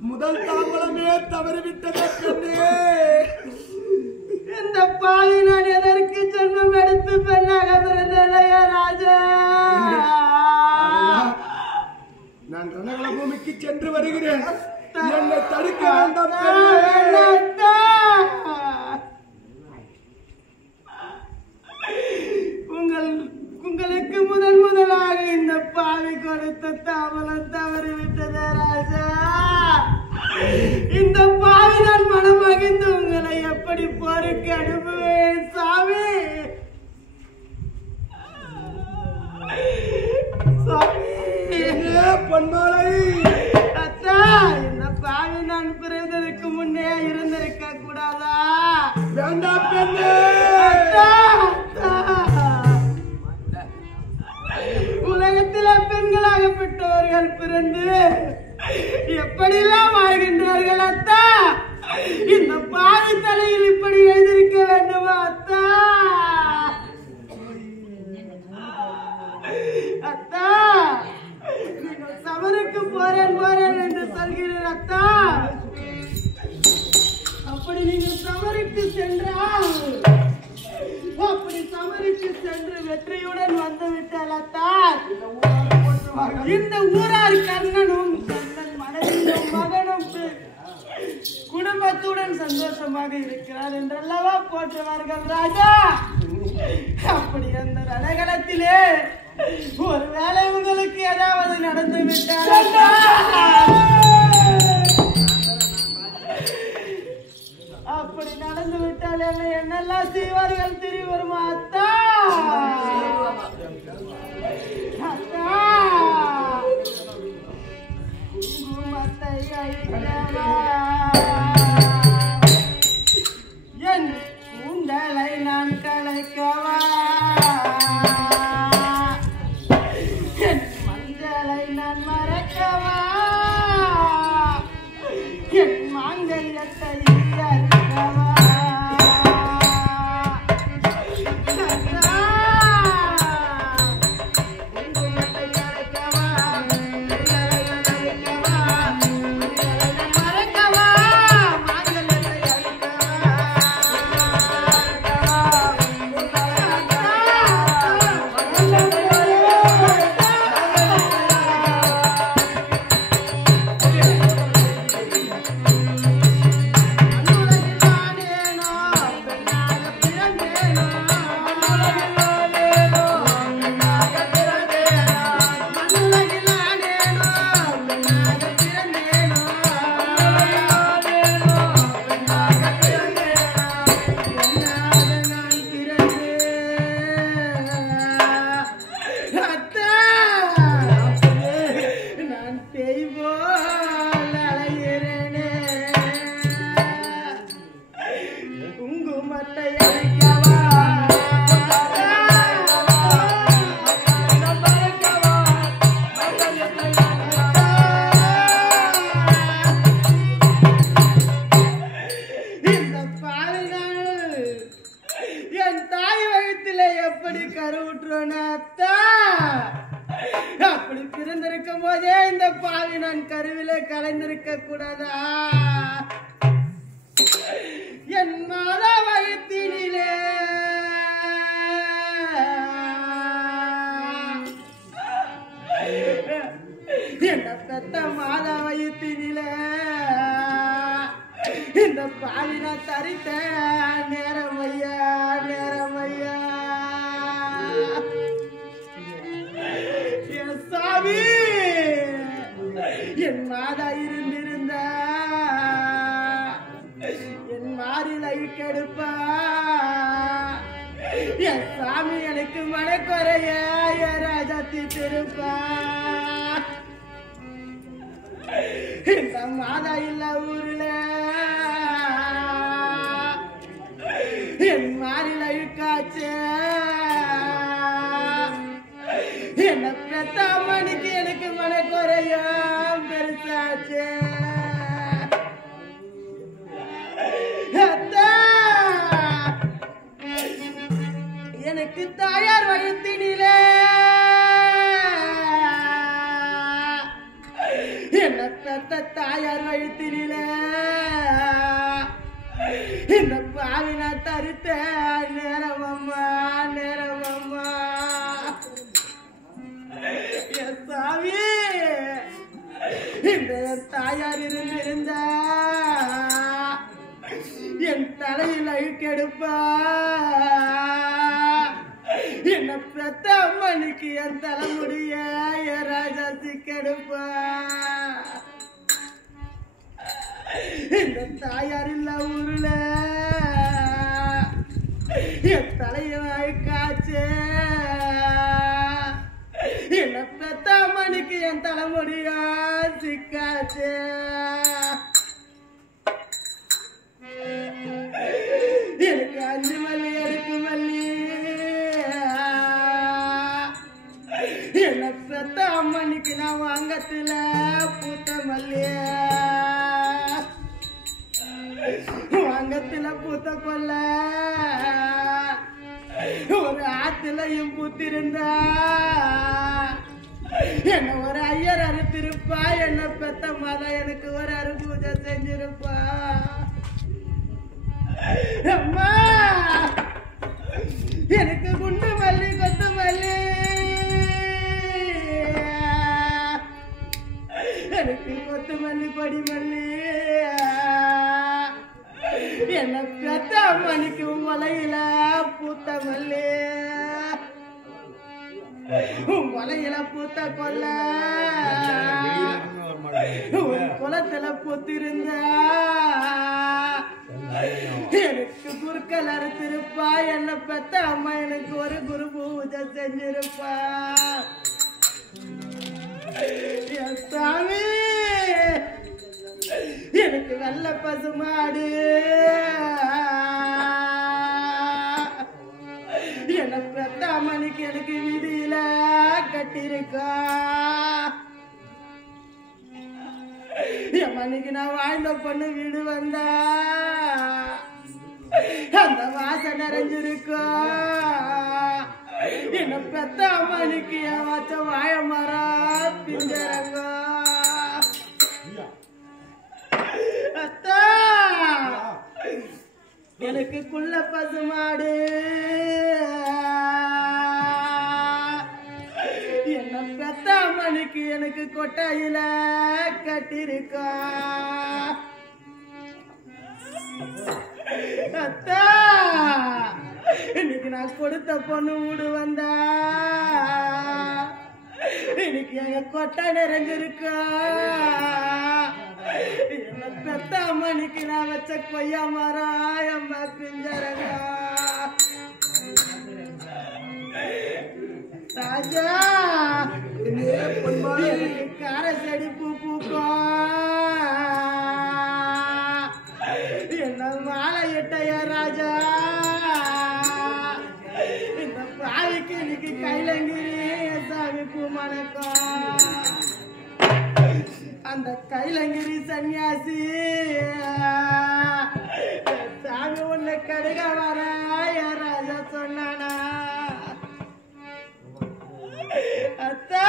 முதல் தாமதமே தவறிவிட்டதே பெண்ணே. இந்த பாவி நான் எதற்கு ஜென்மம் எடுத்து பெண்ணாக பிறந்தேனையா ராஜா? நான் ரணகள பூமிக்கு சென்று வருகிறேன். என்னை தடுக்க வேண்டாம். உங்களுக்கு முதலாக இந்த பாவி கொடுத்த தாமலம் தவறிவிட்டதே ராஜா. இந்த பாவி நான் மனம் மகிழ்ந்து உங்களை எப்படி போருக்கு அனுப்புவேன் சாமி? பொன்மாலை அத்தா, இந்த பாவி நான் பிறந்ததற்கு முன்னே இருந்திருக்க கூடாதா? வேண்டாம் பெண்ணே. உலகத்தில பெண்களாகப்பட்டவர்கள் பிறந்து எப்படியெல்லாம் வாழ்கின்றார்கள் அத்தா? இந்த பாவி தலையில் இப்படி எழுதியிருக்க வேண்டுமா அத்தா? அத்தா, நீங்கள் சமருக்கு போறேன் என்று சொல்கிறீர்கள் அத்தா. அப்படி நீங்கள் சமருக்கு சென்றால், அப்படி சமருக்கு சென்று வெற்றியுடன் வந்துவிட்டால் அத்தா, இந்த ஊரார் கர்ணனும் கர்ணன் மனைவியும் மகனும் குடும்பத்துடன் சந்தோஷமாக இருக்கிறார் என்றல்லவா போற்றுவார்கள் ராஜா. அப்படி அந்த ரணகளத்திலே ஒருவேளை உங்களுக்கு ஏதாவது நடந்து விட்டால், அப்படி நடந்து விட்டால் என்னெல்லாம் செய்வார்கள் தெரியுமா அத்தா? அத்தா, குங்குமத்தை அழிக்கவா, என் கூந்தலை நான் கலைக்கவா, என் மஞ்சளை நான் மறைக்கவா, கருவிலே கலைந்திருக்க கூடாதா? என் மாதா வயிற்றினிலே என்ன பெத்த மாதா வயிற்றினிலே இந்த பாலினா தரித்த நேரமையா நேரமையா என் சாமி என் மாதா இருந்திருந்த என் மாறிலை கெடுப்பா என் சாமி எனக்கு மனக்குறைய என் ராஜாத்தி திருப்பா இந்த மாதா இல்ல ஊர்ல என் மாறிலை காய்ச்ச என்ன பெத்த மணிக்கு எனக்கு மனக்குறைய பெருசாச்சு எனக்கு தாயார் வயிற்றினிலே என்ன பெத்த தாயார் வயிற்றினிலே இந்த பாவினா தரித்த நேரமம்மா நேரமம்மா என் சாமி இந்த தாயார் இருந்திருந்த என் தலையில் அழுக்கெடுப்பா என்ன பெத்த அம்மனுக்கு என் தலைமுடிய என் ராஜாத்தி கெடுப்பா இந்த தாயார் இல்ல ஊருல என் தலையில் அழுக்காச்சு என்ன பெத்த அம்மனுக்கு என் தலைமுடிய சிக்காச்சு எனக்கு 5 மல்லி எடுக்கு மல்லி என்ன பெத்த அம்மனுக்கு நான் வாங்கத்துல பூத்த மல்லி வாங்கத்துல பூத்த கொல்ல ஒரு ஆத்துலையும் பூத்திருந்தா என்ன ஒரு ஐயர் அறுத்திருப்பா என்ன பெத்த மாதா எனக்கு ஒரு அறுபூஜை செஞ்சிருப்பா அம்மா எனக்கு குண்டு மல்லி கொத்து மல்லி எனக்கு கொத்து மல்லி கொடி மல்லி என்ன பெத்த அம்மனுக்கு மலையில பூத்த மல்லி மலையில பூத்த கொல்ல குளத்துல பூத்திருந்த எனக்கு குறுக்கல் அறுத்திருப்பா என்ன பெத்த அம்மா எனக்கு ஒரு குரு பூஜை செஞ்சிருப்பா என் சாமி எனக்கு வெள்ள பசுமாடு என்ன பெத்த அம்மனுக்கு எனக்கு வீதியில கட்டிருக்கா என் மணிக்கு நான் வாழ்ந்த பொண்ணு வீடு வந்தா அந்த வாசம் நிறைஞ்சிருக்கும் என்ன பெத்த அம்மனுக்கு என் வச்ச வாழ மரம் பிஞ்சரங்க அத்தா எனக்கு குள்ள பசுமாடு என்ன பெத்த அம்மனுக்கு எனக்கு கொட்டையில கட்டிருக்கா அத்தா இன்னைக்கு நான் கொடுத்த பொண்ணு வீடு வந்தா இன்னைக்கு எங்க கொட்டை நிறைஞ்சிருக்கா என்ன பெத்த அம்மனுக்கு நான் வச்ச கொய்யா மரம் அம்மா பிஞ்சரங்க ராஜா எனக்கு கார செடி பூ பூக்கும் என்ன மாலை எட்டைய ராஜா இந்த பாவிக்கு இன்னைக்கு கைலங்கிரி சாமி பூ மணக்கம் அந்த கைலங்கிரி சன்னியாசி சாமி உன்னை கடுக வர ராஜா சொன்னானா அத்தா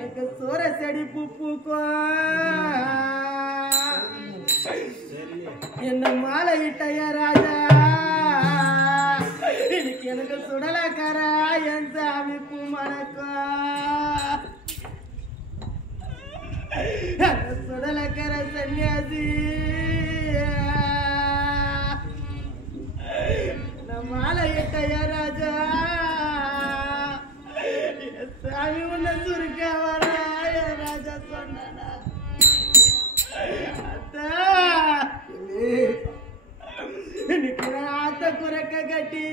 எனக்கு சோர செடி பூக்கும் என்ன மாலை இட்டைய ராஜா இன்னைக்கு எனக்கு சுடலக்கார என் சாமி பூ மணக்கும் சுடலக்கார சன்னியாசி மாலை இட்டைய ராஜா சாமி உன்ன சுருக்க வர ராஜா சொன்னானா இன்னைக்கு ஆத்த குறைக்க கட்டி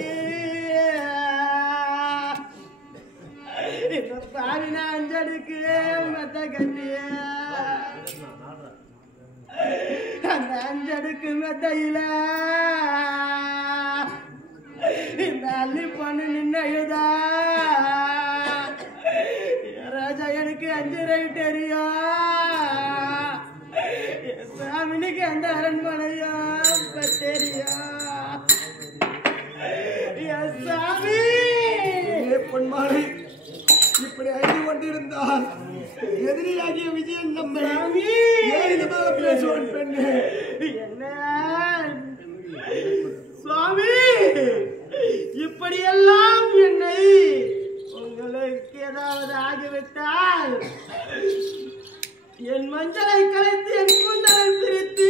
இந்த பாவின அஞ்சடுக்கு மெத்த கட்டி அந்த அஞ்சடுக்கு மெத்தையில இந்த அள்ளி பொண்ணு நின்னுதா ராஜா எனக்கு 5 ரைட் தெரியும் சாமினிக்கு அந்த அரண்மனையோ தெரியும் சாமி பொன்மாலை இப்படி அழிந்து கொண்டிருந்தால் எதிரியாகிய விஜயன் நம்ம பேசுவான் பெண்ணு என்ன சுவாமி இப்படியெல்லாம் என்னை உங்களுக்கு ஏதாவது ஆகிவிட்டால் என் மஞ்சளை கலைத்து என் கூந்தலை பிரித்து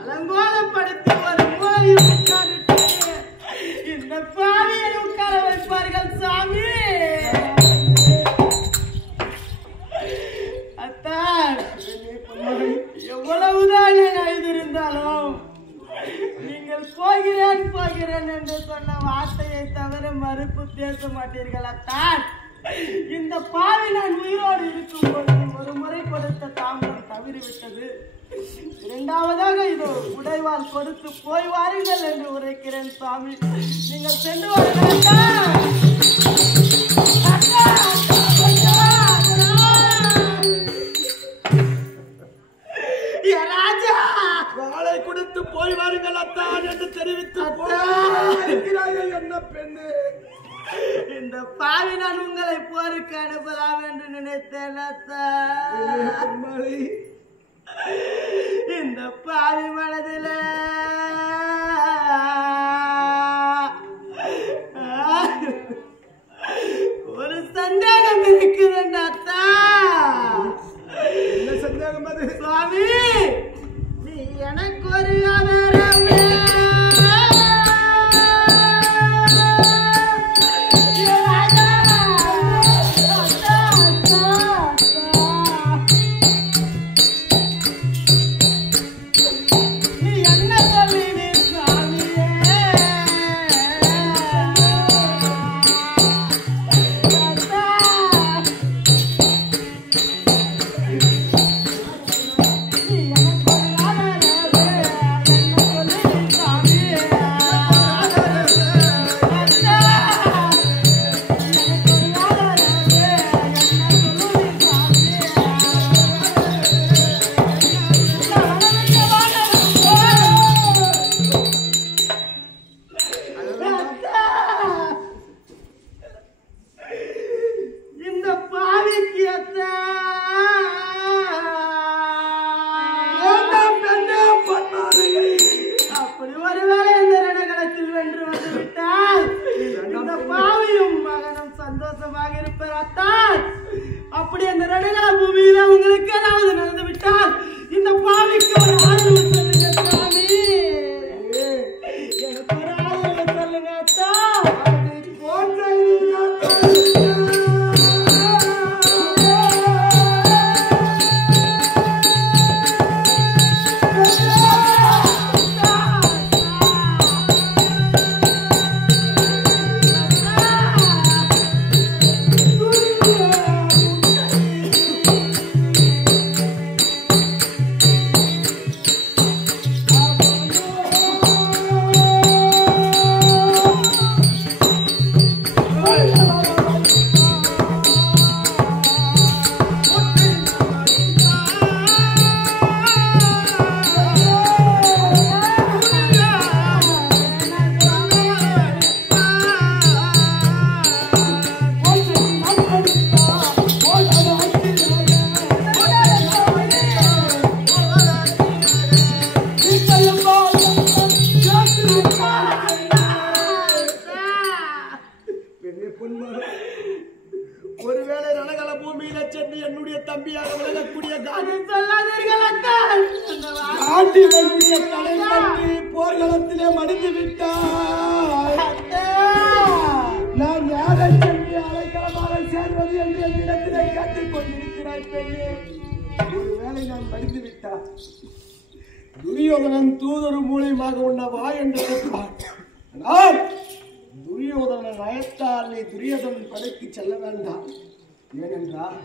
அலங்கோலப்படுத்தி ஒரு மூலையில் உட்கார்ந்து இந்த பாவியை உட்கார வைப்பார்கள் சாமி அத்தான் எவ்வளவுதான் எழுதியிருந்தாலும் நீங்கள் போகிறேன் என்று சொன்ன வார்த்தையை தவிர மறுப்பு பேச மாட்டீர்கள் அத்தான் இந்த பாவி நான் உயிரோடு இருக்கும்போது ஒரு முறை கொடுத்த தாம்பரம் தவறிவிட்டது இரண்டாவதாக இதோ உடைவால் கொடுத்து போய் வாருங்கள் என்று உரைக்கிறேன் சுவாமி நீங்கள் சென்று ராஜா வாளை கொடுத்து போய் வாருங்கள் அத்தான் என்று தெரிவித்து என்ன பெண்ணு இந்த பாவி நான் உங்களை போருக்கு அனுப்பலாம் என்று நினைத்தேன் இந்த பாவி மனதில் ஒரு சந்தேகம் இருக்கிறேன் அத்தா என்ன சந்தேகம் அது சுவாமி நீ எனக்கு ஒரு ஆதாரம் அப்படி அந்த ரெண்டு பூமியில உங்களுக்கு ஏதாவது நடந்து விட்டால் இந்த பாவிக்கு ஒரு ஆதரவு சொல்லுங்க சாமி எனக்கு ஒரு ஆதரவு சொல்லுங்க அத்தா என்னுடைய தம்பியாக விளங்கக்கூடிய அது சொல்லாதீர்கள் அத்தா. காண்டிவனுடைய தலை பற்றி போர்க்களத்திலே மடிந்து விட்டார். நான் யாரை சொல்லி அழைக்காமல் சேர்வது என்று என்னிடத்திலே கேட்டுக் கொண்டிருக்கிறாய் பெண்ணே. ஒருவேளை நான் மடிந்து விட்டார் துரியோதனன் தூதர் மூலியமாக உன்னை வா என்று கேட்பான். ஆனால் துரியோதனன் நயத்தால் நீ துரியோதனன் படைக்கு செல்ல வேண்டாம். ஏனென்றால்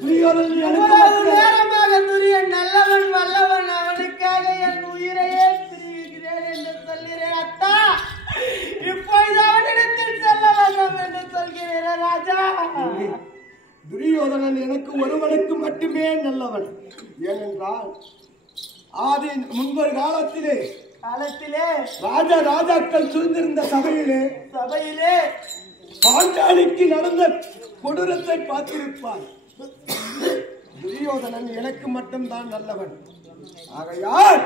துரியோதனன் நேரமாக துரியன் நல்லவன் வல்லவன், அவனுக்காக என் உயிரையே பிரிகிறேன் என்று சொல்கிறேன் அத்தா. இப்பொழுது அவனிடத்தில் செல்ல வேண்டாம் என்று சொல்கிறேன் ராஜா. துரியோதனன் எனக்கு ஒருவனுக்கு மட்டுமே நல்லவன். ஏனென்றால் ஆதி முன்பொரு காலத்திலே ராஜாக்கள் சூழ்ந்திருந்த சபையிலே பாஞ்சாலிக்கு நடந்த கொடூரத்தை பார்த்திருப்பார். துரியோதனன் எனக்கு மட்டும்தான் நல்லவன். ஆகையால்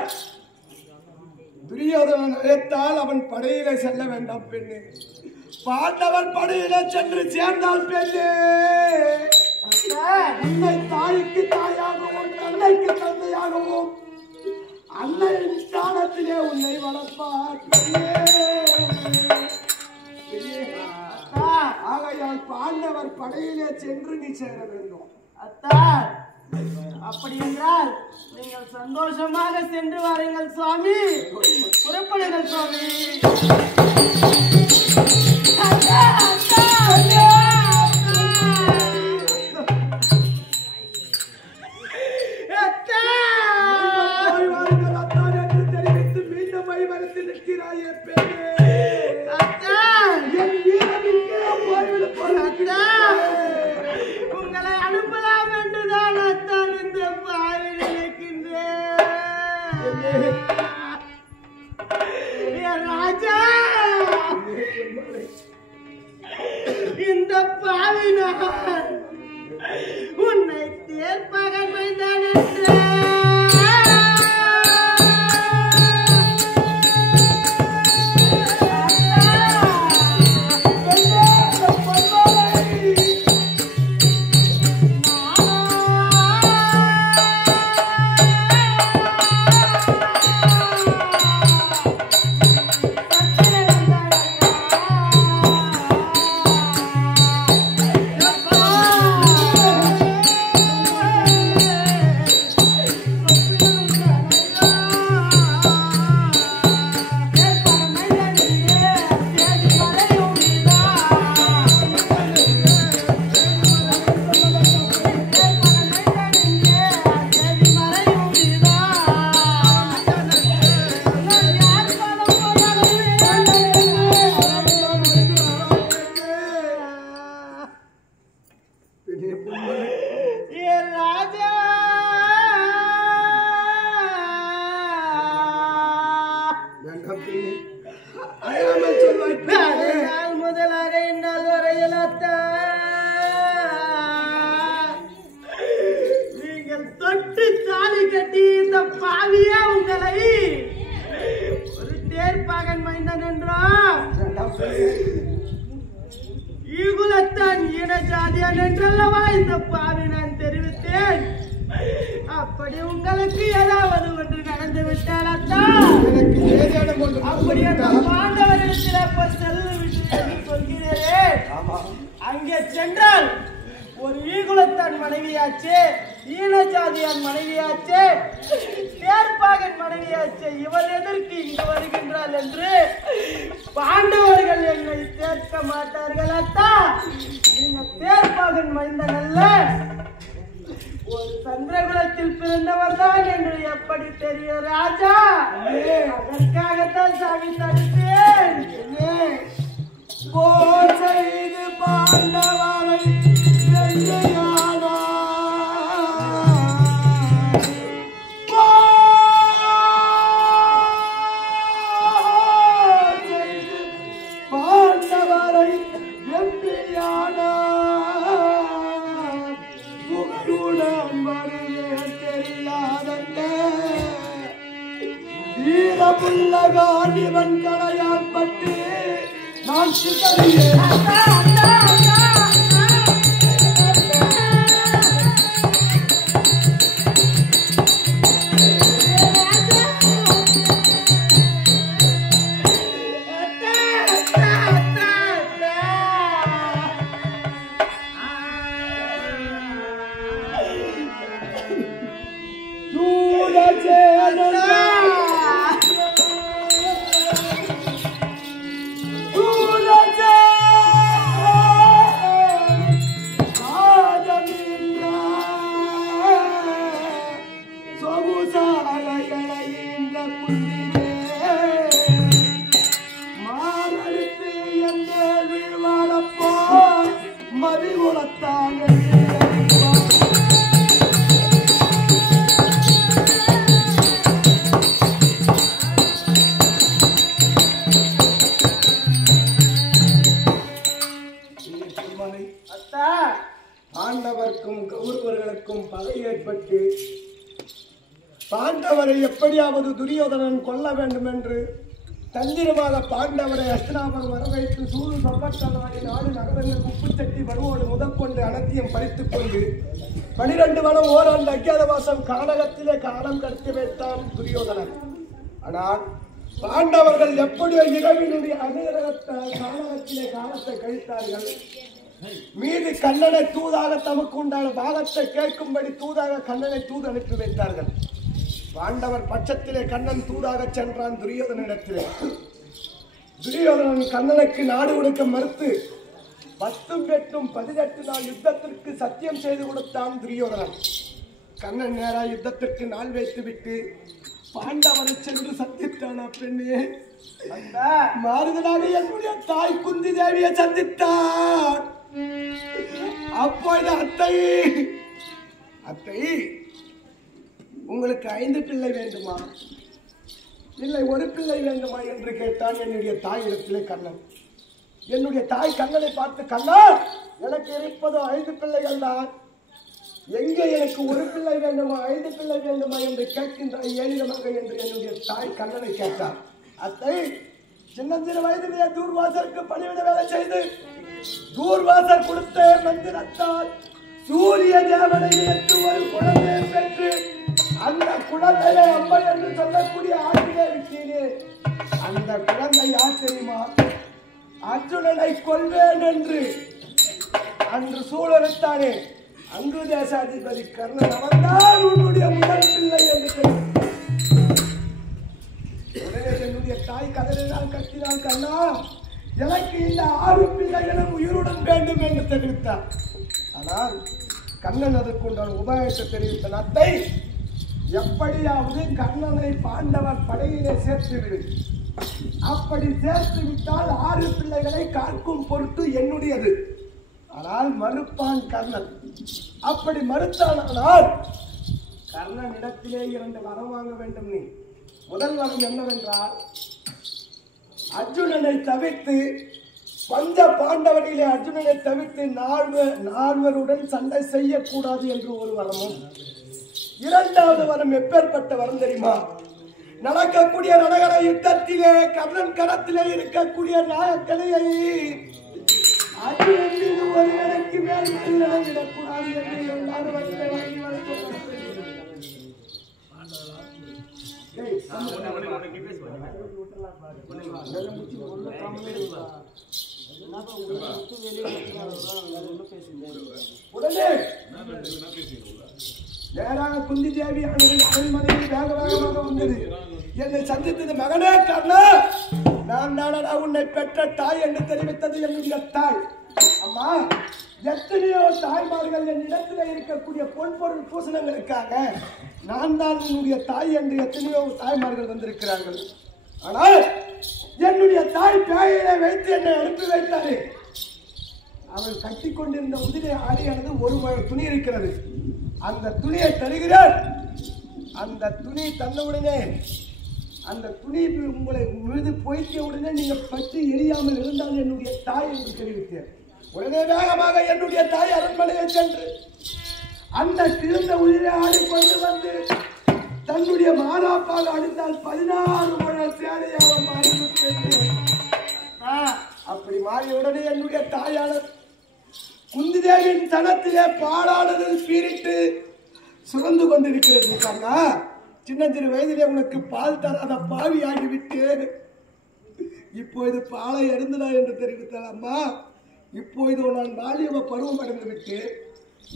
துரியோதனன் அழைத்தால் அவன் படையிலே செல்ல வேண்டாம் பெண்ணே. பாண்டவர் படையிலே சென்று சேர்ந்தால் பெண்ணே, உன்னை தாய்க்கு தாயாகவும் தந்தைக்கு தந்தையாகவும் அன்னையின் ஸ்தானத்திலே உன்னை வளர்ப்பார். ஆகையால் பாண்டவர் படையிலே சென்று நீ சேர வேண்டும். அத்தா, அப்படி என்றால் நீங்கள் சந்தோஷமாக சென்று வாருங்கள் சுவாமி. புறப்படுங்கள் சுவாமி. அத்தா, அத்தா, அத்தா. உங்களை அனுப்பலாம் என்றுதான் அத்தான் இந்த பாவி நினைக்கின்றேன். ராஜா, இந்த பாவினார் உன்னை தேர்ப்பகன் வைத்தான் என்று முதலாக என்னால் வரையில் நீங்கள் தொட்டு தாலி கட்டி இந்த பாவியா உங்களை ஒரு தேர்ப்பாகன் மைந்தன் என்றோம் ஈகுலத்தான் ஈன ஜாதியான் என்றல்லவா இந்த பாவி நான் தெரிவித்தேன். அப்படி உங்களுக்கு ஏதாவது ஒன்று நடந்து விட்டால் அப்படி அந்த பாண்டவரிடத்தில் அப்ப செல்ல விஷயம் சொல்கிறேன். அங்கே சென்றால் ஒரு ஈகுலத்தான் மனைவியாச்சு, ஈன ஜாதியான் மனைவியாச்சு, தேர்ப்பாகன் மனைவியாச்சு, இவர் எதற்கு இங்கு வருகின்றாள் என்று பாண்டவர்கள் என்னை சேர்க்க மாட்டார்கள். அத்தா, நீங்க தேர்ப்பாகன் மைந்தன் அல்ல, ஒரு சந்திரகுலத்தில் பிறந்தவர் தான் என்று எப்படி தெரியும் ராஜா? அதற்காகத்தான் சாமி தடுத்தேன். போர் செய்து பாண்டவரை பாண்டவரை வெற்றியான புகழுடன் வருவே தெரியாதந்த வீரபுல்லகான் இவன் கடையால் பட்டு நான் சிதறியே பாண்டவர்க்கும் கௌரவர்களுக்கும் பகை ஏற்பட்டு பாண்டவரை எப்படியாவது துரியோதனன் கொல்ல வேண்டும் என்று தந்திரமாக பாண்டவரை அஸ்தினாபுரம் வரவைத்து சூடு சொப்பத்தனாடி நாடு நகரங்கள் உப்புச்சட்டி வருவோடு முதற்கொண்டு அனைத்தையும் பறித்துக் கொண்டு 12 வனம் ஓராண்டு அஜ்ஞாதவாசம் கானகத்திலே காலம் கடத்தி வைத்தான் துரியோதனன். ஆனால் பாண்டவர்கள் எப்படியோ இரவினுடைய கானகத்திலே காலத்தை கழித்தார்கள். மீது கண்ணனை தூதாக தமக்கு உண்டான பாகத்தை கேட்கும்படி தூதாக கண்ணனை தூது அனுப்பி வைத்தார்கள். பாண்டவர் பட்சத்திலே கண்ணன் தூதாக சென்றான் துரியோதனிடத்திலே. துரியோதனன் கண்ணனுக்கு நாடு கொடுக்க மறுத்து 10 8 18 நாள் யுத்தத்திற்கு சத்தியம் செய்து கொடுத்தான் துரியோதனன். கண்ணன் நேரா யுத்தத்திற்கு நாள் வைத்து விட்டு பாண்டவரை சென்று சந்தித்தான். பெண்ணே அந்த மாறுதலாக என்னுடைய தாய் குந்தி தேவியை சந்தித்தான். அப்பொழுது அத்தை உங்களுக்கு 5 பிள்ளை வேண்டுமா இல்லை 1 பிள்ளை வேண்டுமா என்று கேட்டான் என்னுடைய தாய் இடத்திலே கண்ணன். என்னுடைய தாய் கண்ணனை பார்த்து, கண்ணா எனக்கு இருப்பதோ 5 பிள்ளைகள் தான், எங்கே எனக்கு 1 பிள்ளை வேண்டுமா 5 பிள்ளை வேண்டுமா என்று கேட்கின்றாய் ஏனிடமாக என்று என்னுடைய தாய் கண்ணனை கேட்டார். அத்தை சின்னஞ்சிறு வயதிலே தூர்வாசருக்கு பணிவிட வேலை செய்து தூர்வாசர் கொடுத்த மந்திரத்தால் சூரிய தேவனை ஏற்று ஒரு குழந்தையை பெற்று அந்த குழந்தையை அம்மா என்று சொல்லக்கூடிய ஆற்றிலே விட்டீனே, அந்த குழந்தை யார் தெரியுமா? அர்ஜுனனை கொல்வேன் என்று அன்று சூழலித்தானே அங்கு தேசாதிபதி கர்ணன், அவன்தான் உன்னுடைய முதல் பிள்ளை என்று உடனே என்னுடைய தாய் கதறினால் கட்டினால், கண்ணா எனக்கு இந்த 6 பிள்ளைகளும் உயிருடன் வேண்டும் என்று தெரிவித்தார். ஆனால் கண்ணன் அதற்குண்டான உபாயத்தை தெரிவித்தான். அத்தை எப்படியாவது கண்ணனை பாண்டவர் படையிலே சேர்த்து விடு, அப்படி சேர்த்து விட்டால் 6 பிள்ளைகளை காக்கும் பொருட்டு என்னுடையது. ஆனால் மறுப்பான் கர்ணன். அப்படி மறுத்தானால் கர்ணன் இடத்திலே 2 வரம் வாங்க வேண்டும். நீ முதல் வரம் என்னவென்றால், அர்ஜுனனை தவிர்த்து பஞ்ச பாண்டவரிலே அர்ஜுனனை தவிர்த்து 4 சண்டை செய்யக்கூடாது என்று ஒரு வரமும், 2வது வரம் எப்பேற்பட்ட வரம் தெரியுமா? நடக்கக்கூடிய ரணகர யுத்தத்திலே கர்ணன் கரத்திலே இருக்கக்கூடிய நாயக்கலையை அர்ஜுனன் மீது ஒரு எனக்கு மேல் விடக்கூடாது என்று 2வது வரத்தை வாங்கி வர உடனே நேராக குந்தி தேவியானது அரண்மனையில் வேக வேகமாக வந்தது. என்னை சந்தித்தது, மகனே கர்ணா நான் தானடா உன்னை பெற்ற தாய் என்று தெரிவித்தது என்னுடைய தாய். அம்மா எத்தனையோ தாய்மார்கள் என் இடத்துல இருக்கக்கூடிய பொன்பொருள் பூசணங்களுக்காக நான் தான் உன்னுடைய தாய் என்று எத்தனையோ தாய்மார்கள் வந்திருக்கிறார்கள். ஆனால் என்னுடைய தாய் பேயிலை வைத்து என்னை அனுப்பி வைத்தாரே, அவள் கட்டி கொண்டிருந்த உதிரை ஆடியானது 1 முழ துணி இருக்கிறது. அந்த துணியை தருகிறார். அந்த துணி தந்தவுடனே அந்த துணி உங்களை மீது போய்த்திய உடனே நீங்கள் பற்றி எரியாமல் இருந்தால் என்னுடைய தாய் என்று தெரிவித்தேன். உடனே வேகமாக என்னுடைய தாய் அரண்மனையை சென்று அந்த கிழந்த உயிரை ஆடிக்கொண்டு வந்து தன்னுடைய மாறாப்பாக அடித்தால் 16 முழ சேலையாக மாறிவிட்டது. அப்படி மாறியவுடனே என்னுடைய தாயாளர் குந்தி தேவியின் தனத்திலே பாலானது பீரிட்டு சுரந்து கொண்டிருக்கிறது. சின்னஞ்சிறு வயதிலே உனக்கு பால் தராத பாவி ஆகிவிட்டு இப்போது பாலை அருந்தனா என்று தெரிவித்தாள். அம்மா இப்போது நான் பாலியவ பருவம் அடைந்து விட்டு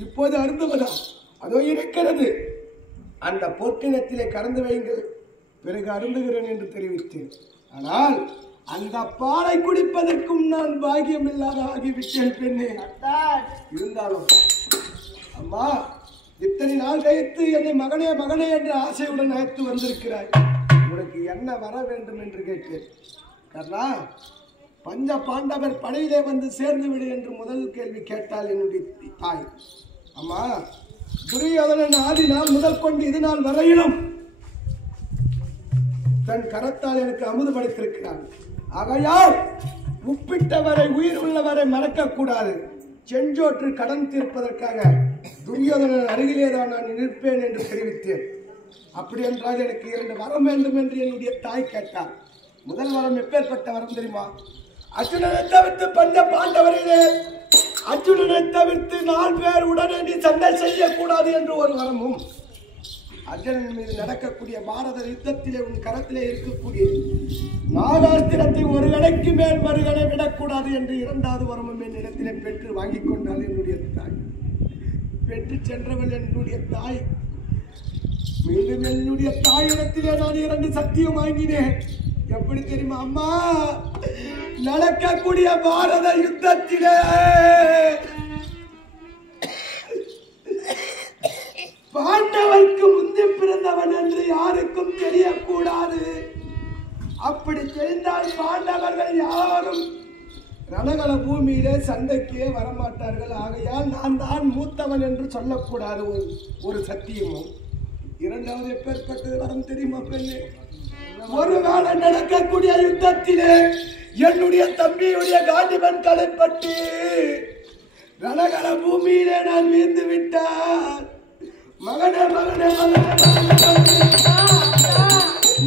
இப்போது அருந்துவதா அதோ இருக்கிறது, அந்த பொற்கிணத்திலே கறந்து வைங்கள், பிறகு அருந்துகிறேன் என்று தெரிவித்தேன். ஆனால் அந்த பாலை குடிப்பதற்கும் நான் பாக்கியம் இல்லாத ஆகிவிட்டேன் பெண்ணே. இருந்தாலும் அம்மா இத்தனை நாள் கழித்து என்னை மகனே மகனே என்ற ஆசையுடன் அழைத்து வந்திருக்கிறாய், உனக்கு என்ன வர வேண்டும் என்று கேட்டேன். கர்ணா பஞ்ச பாண்டவர் படையிலே வந்து சேர்ந்து விடு என்று முதல் கேள்வி கேட்டால் என்னுடைய தாய். அம்மா துரியோதனன் ஆதி நாள் முதல் கொண்டு இது நாள் வரையிலும் தன் கரத்தால் எனக்கு அமுது படைத்திருக்கிறான். ஆகையால் உப்பிட்டவரை உயிர் உள்ளவரை மறக்க கூடாது. செஞ்சோற்று கடன் தீர்ப்பதற்காக துரியோதனன் அருகிலேதான் நான் நிற்பேன் என்று தெரிவித்தேன். அப்படி என்றால் எனக்கு 2 வரம் வேண்டும் என்று என்னுடைய தாய் கேட்டார். முதல் வரம் எப்பேற்பட்ட வரம் தெரியுமா? அர்ஜுனனை தவிர்த்து பஞ்ச பாண்டவர்களே, அர்ஜுனனை தவிர்த்து 4 பேர் உடனே நீ சண்டை செய்யக்கூடாது என்று ஒரு வரமும், அர்ஜுனன் மீது நடக்கக்கூடிய பாரத யுத்தத்திலே உன் கரத்திலே இருக்கக்கூடிய 4 அஸ்திரத்தை ஒரு கடைக்கு மேல் மறுகடை விடக்கூடாது என்று 2வது வரமும் என்னிடத்திலே பெற்று வாங்கிக் கொண்டாள் என்னுடைய தாய். பெற்று சென்றவள் என்னுடைய தாய். மீண்டும் என்னுடைய தாயிடத்திலே நான் 2 சத்தியம் வாங்கினேன். எப்படி தெரியுமா? அம்மா, நடக்கக்கூடிய பாரத யுத்தத்திலே பாண்டவருக்கு முந்தி பிறந்தவன் என்று யாருக்கும் தெரியக்கூடாது. அப்படி தெரிந்தால் பாண்டவர்கள் யாரும் ரணகள பூமியிலே சண்டைக்கே வரமாட்டார்கள். ஆகையால் நான் தான் மூத்தவன் என்று சொல்லக்கூடாது ஒரு சத்தியமும். 2வது எப்பேற்பட்டது வரம் தெரியுமா பெண்ணே? ஒருவேளை நடக்கக்கூடிய யுத்தத்திலே என்னுடைய தம்பியுடைய காண்டிபன் தலைப்பட்டு ரணகள பூமியிலே நான் வீழ்ந்து விட்டார். மகனே மகனே மகனே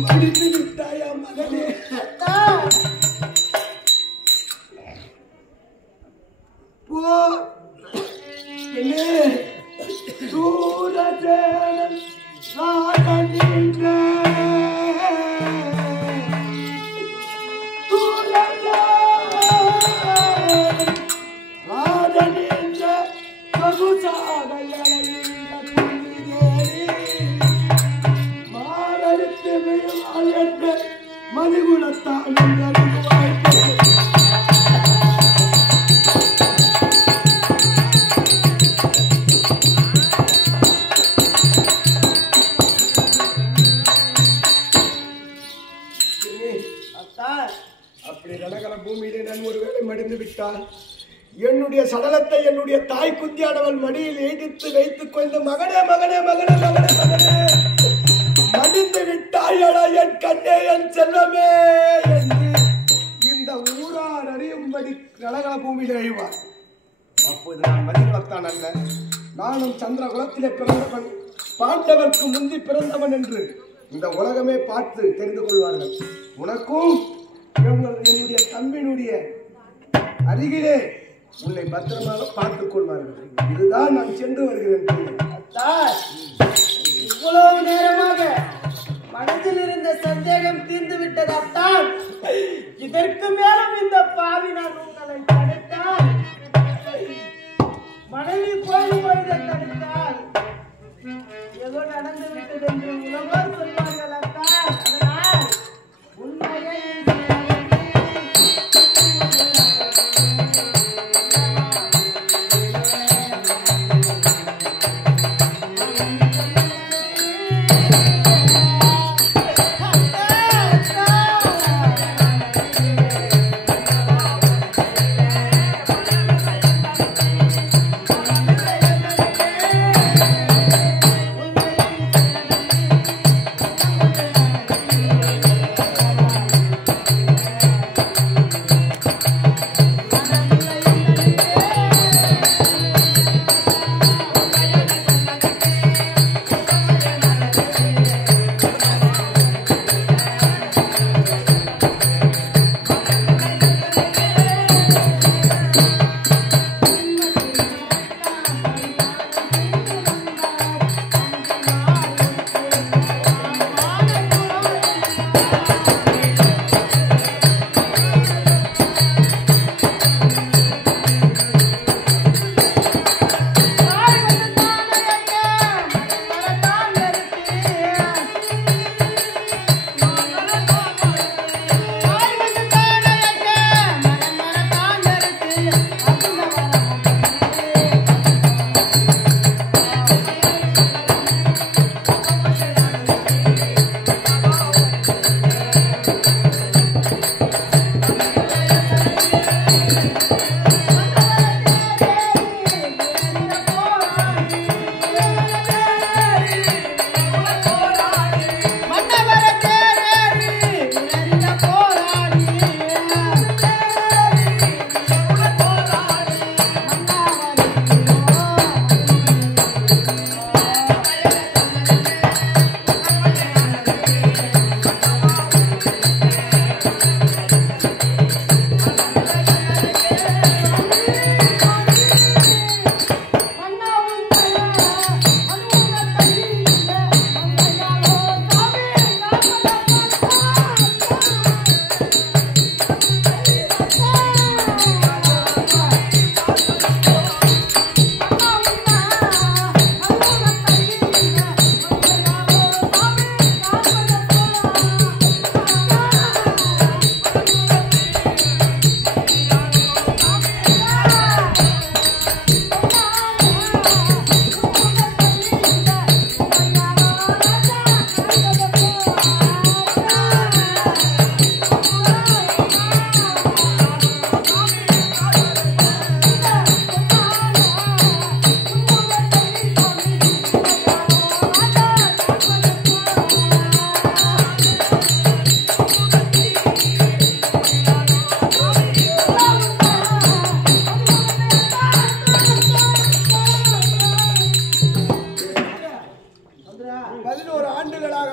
மடித்து விட்டாயா மகனே? போ சூரசேனன் ராஜனின்ற ராஜனின்ற பகுசாகைகளை மாரடித்து விழுவாள் என்ற மணிகுலத்தான் அப்படி ரணகள பூமியிலே நான் ஒருவேளை மடிந்து விட்டால் என்னுடைய சடலத்தை என்னுடைய தாய் குந்தியானவள் மடியில் ஏடித்து வைத்துக் கொண்டு மகனே மகனே மகனே மகனே மகனே மடிந்து விட்டாயடா என் கண்ணே என் செல்வமே என்று இந்த ஊரார் அறியும்படி ரணகள பூமியிலே எழுவார். அப்போது நான் மதிகுலத்தான் அல்ல, நானும் சந்திர குலத்திலே பிறந்தவன், பாண்டவர்க்கு முந்தி பிறந்தவன் என்று இந்த உலகமே பார்த்து தெரிந்து கொள்வார்கள். உனக்கும் என்னுடைய தம்பியினுடைய அருகிலே உன்னை பத்திரமாக பார்த்துக் கொள்வார்கள். இதுதான் நான் சென்று வருகிறேன். இவ்வளவு நேரமாக மனதில் இருந்த சந்தேகம் தீர்ந்து விட்டது அத்தான். இதற்கு மேலும் இந்த பாவி நான் உங்களை தடுத்தால், மனைவி போய்வதை தடுத்தால் ஏதோ நடந்து விட்டது என்று உலகோர் சொல்வார்கள் அத்தான். அதனால் உண்மையை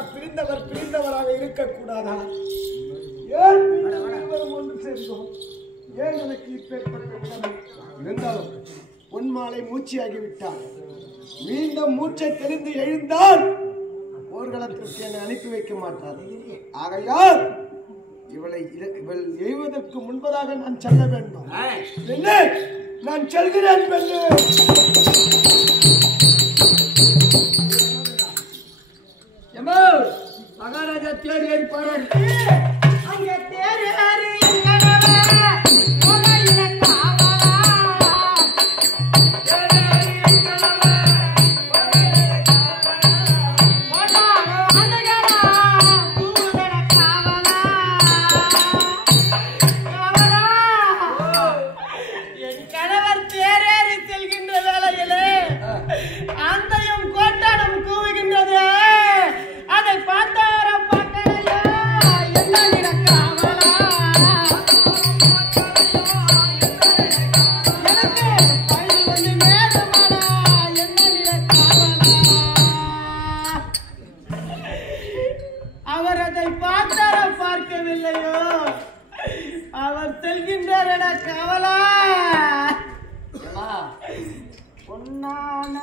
பிரிந்தவராக இருக்கக்கூடாதா? ஏன் இருவரும் ஒன்று சேர்ந்தோம்? ஏன் எனக்கு இப்பேற்பட்ட நிலைமை? இருந்தாலும் பொன்மாலை மூச்சியாகிவிட்டார். மீண்டும் மூச்சை தெரிந்து எழுந்தால் போர்க்களத்திற்கு என்னை அனுப்பி வைக்க மாட்டார். ஆகையால் இவள் எழுவதற்கு முன்பதாக நான் செல்ல வேண்டும். என்ன? நான் செல்கிறேன் பெண்ணு. மகாராஜா தேடி ஏறி பாரு. அங்கே தேடி ஏறி பார்க்கவில்லையோ? அவர் செல்கின்றார் என கவலா. பொன்னான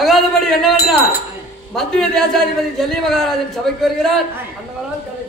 அகாதபடி என்னவென்றால் மத்திய தேசாதிபதி டெல்லி மகாராஜன் சபைக்கு வருகிறார். அந்த காலம் கதை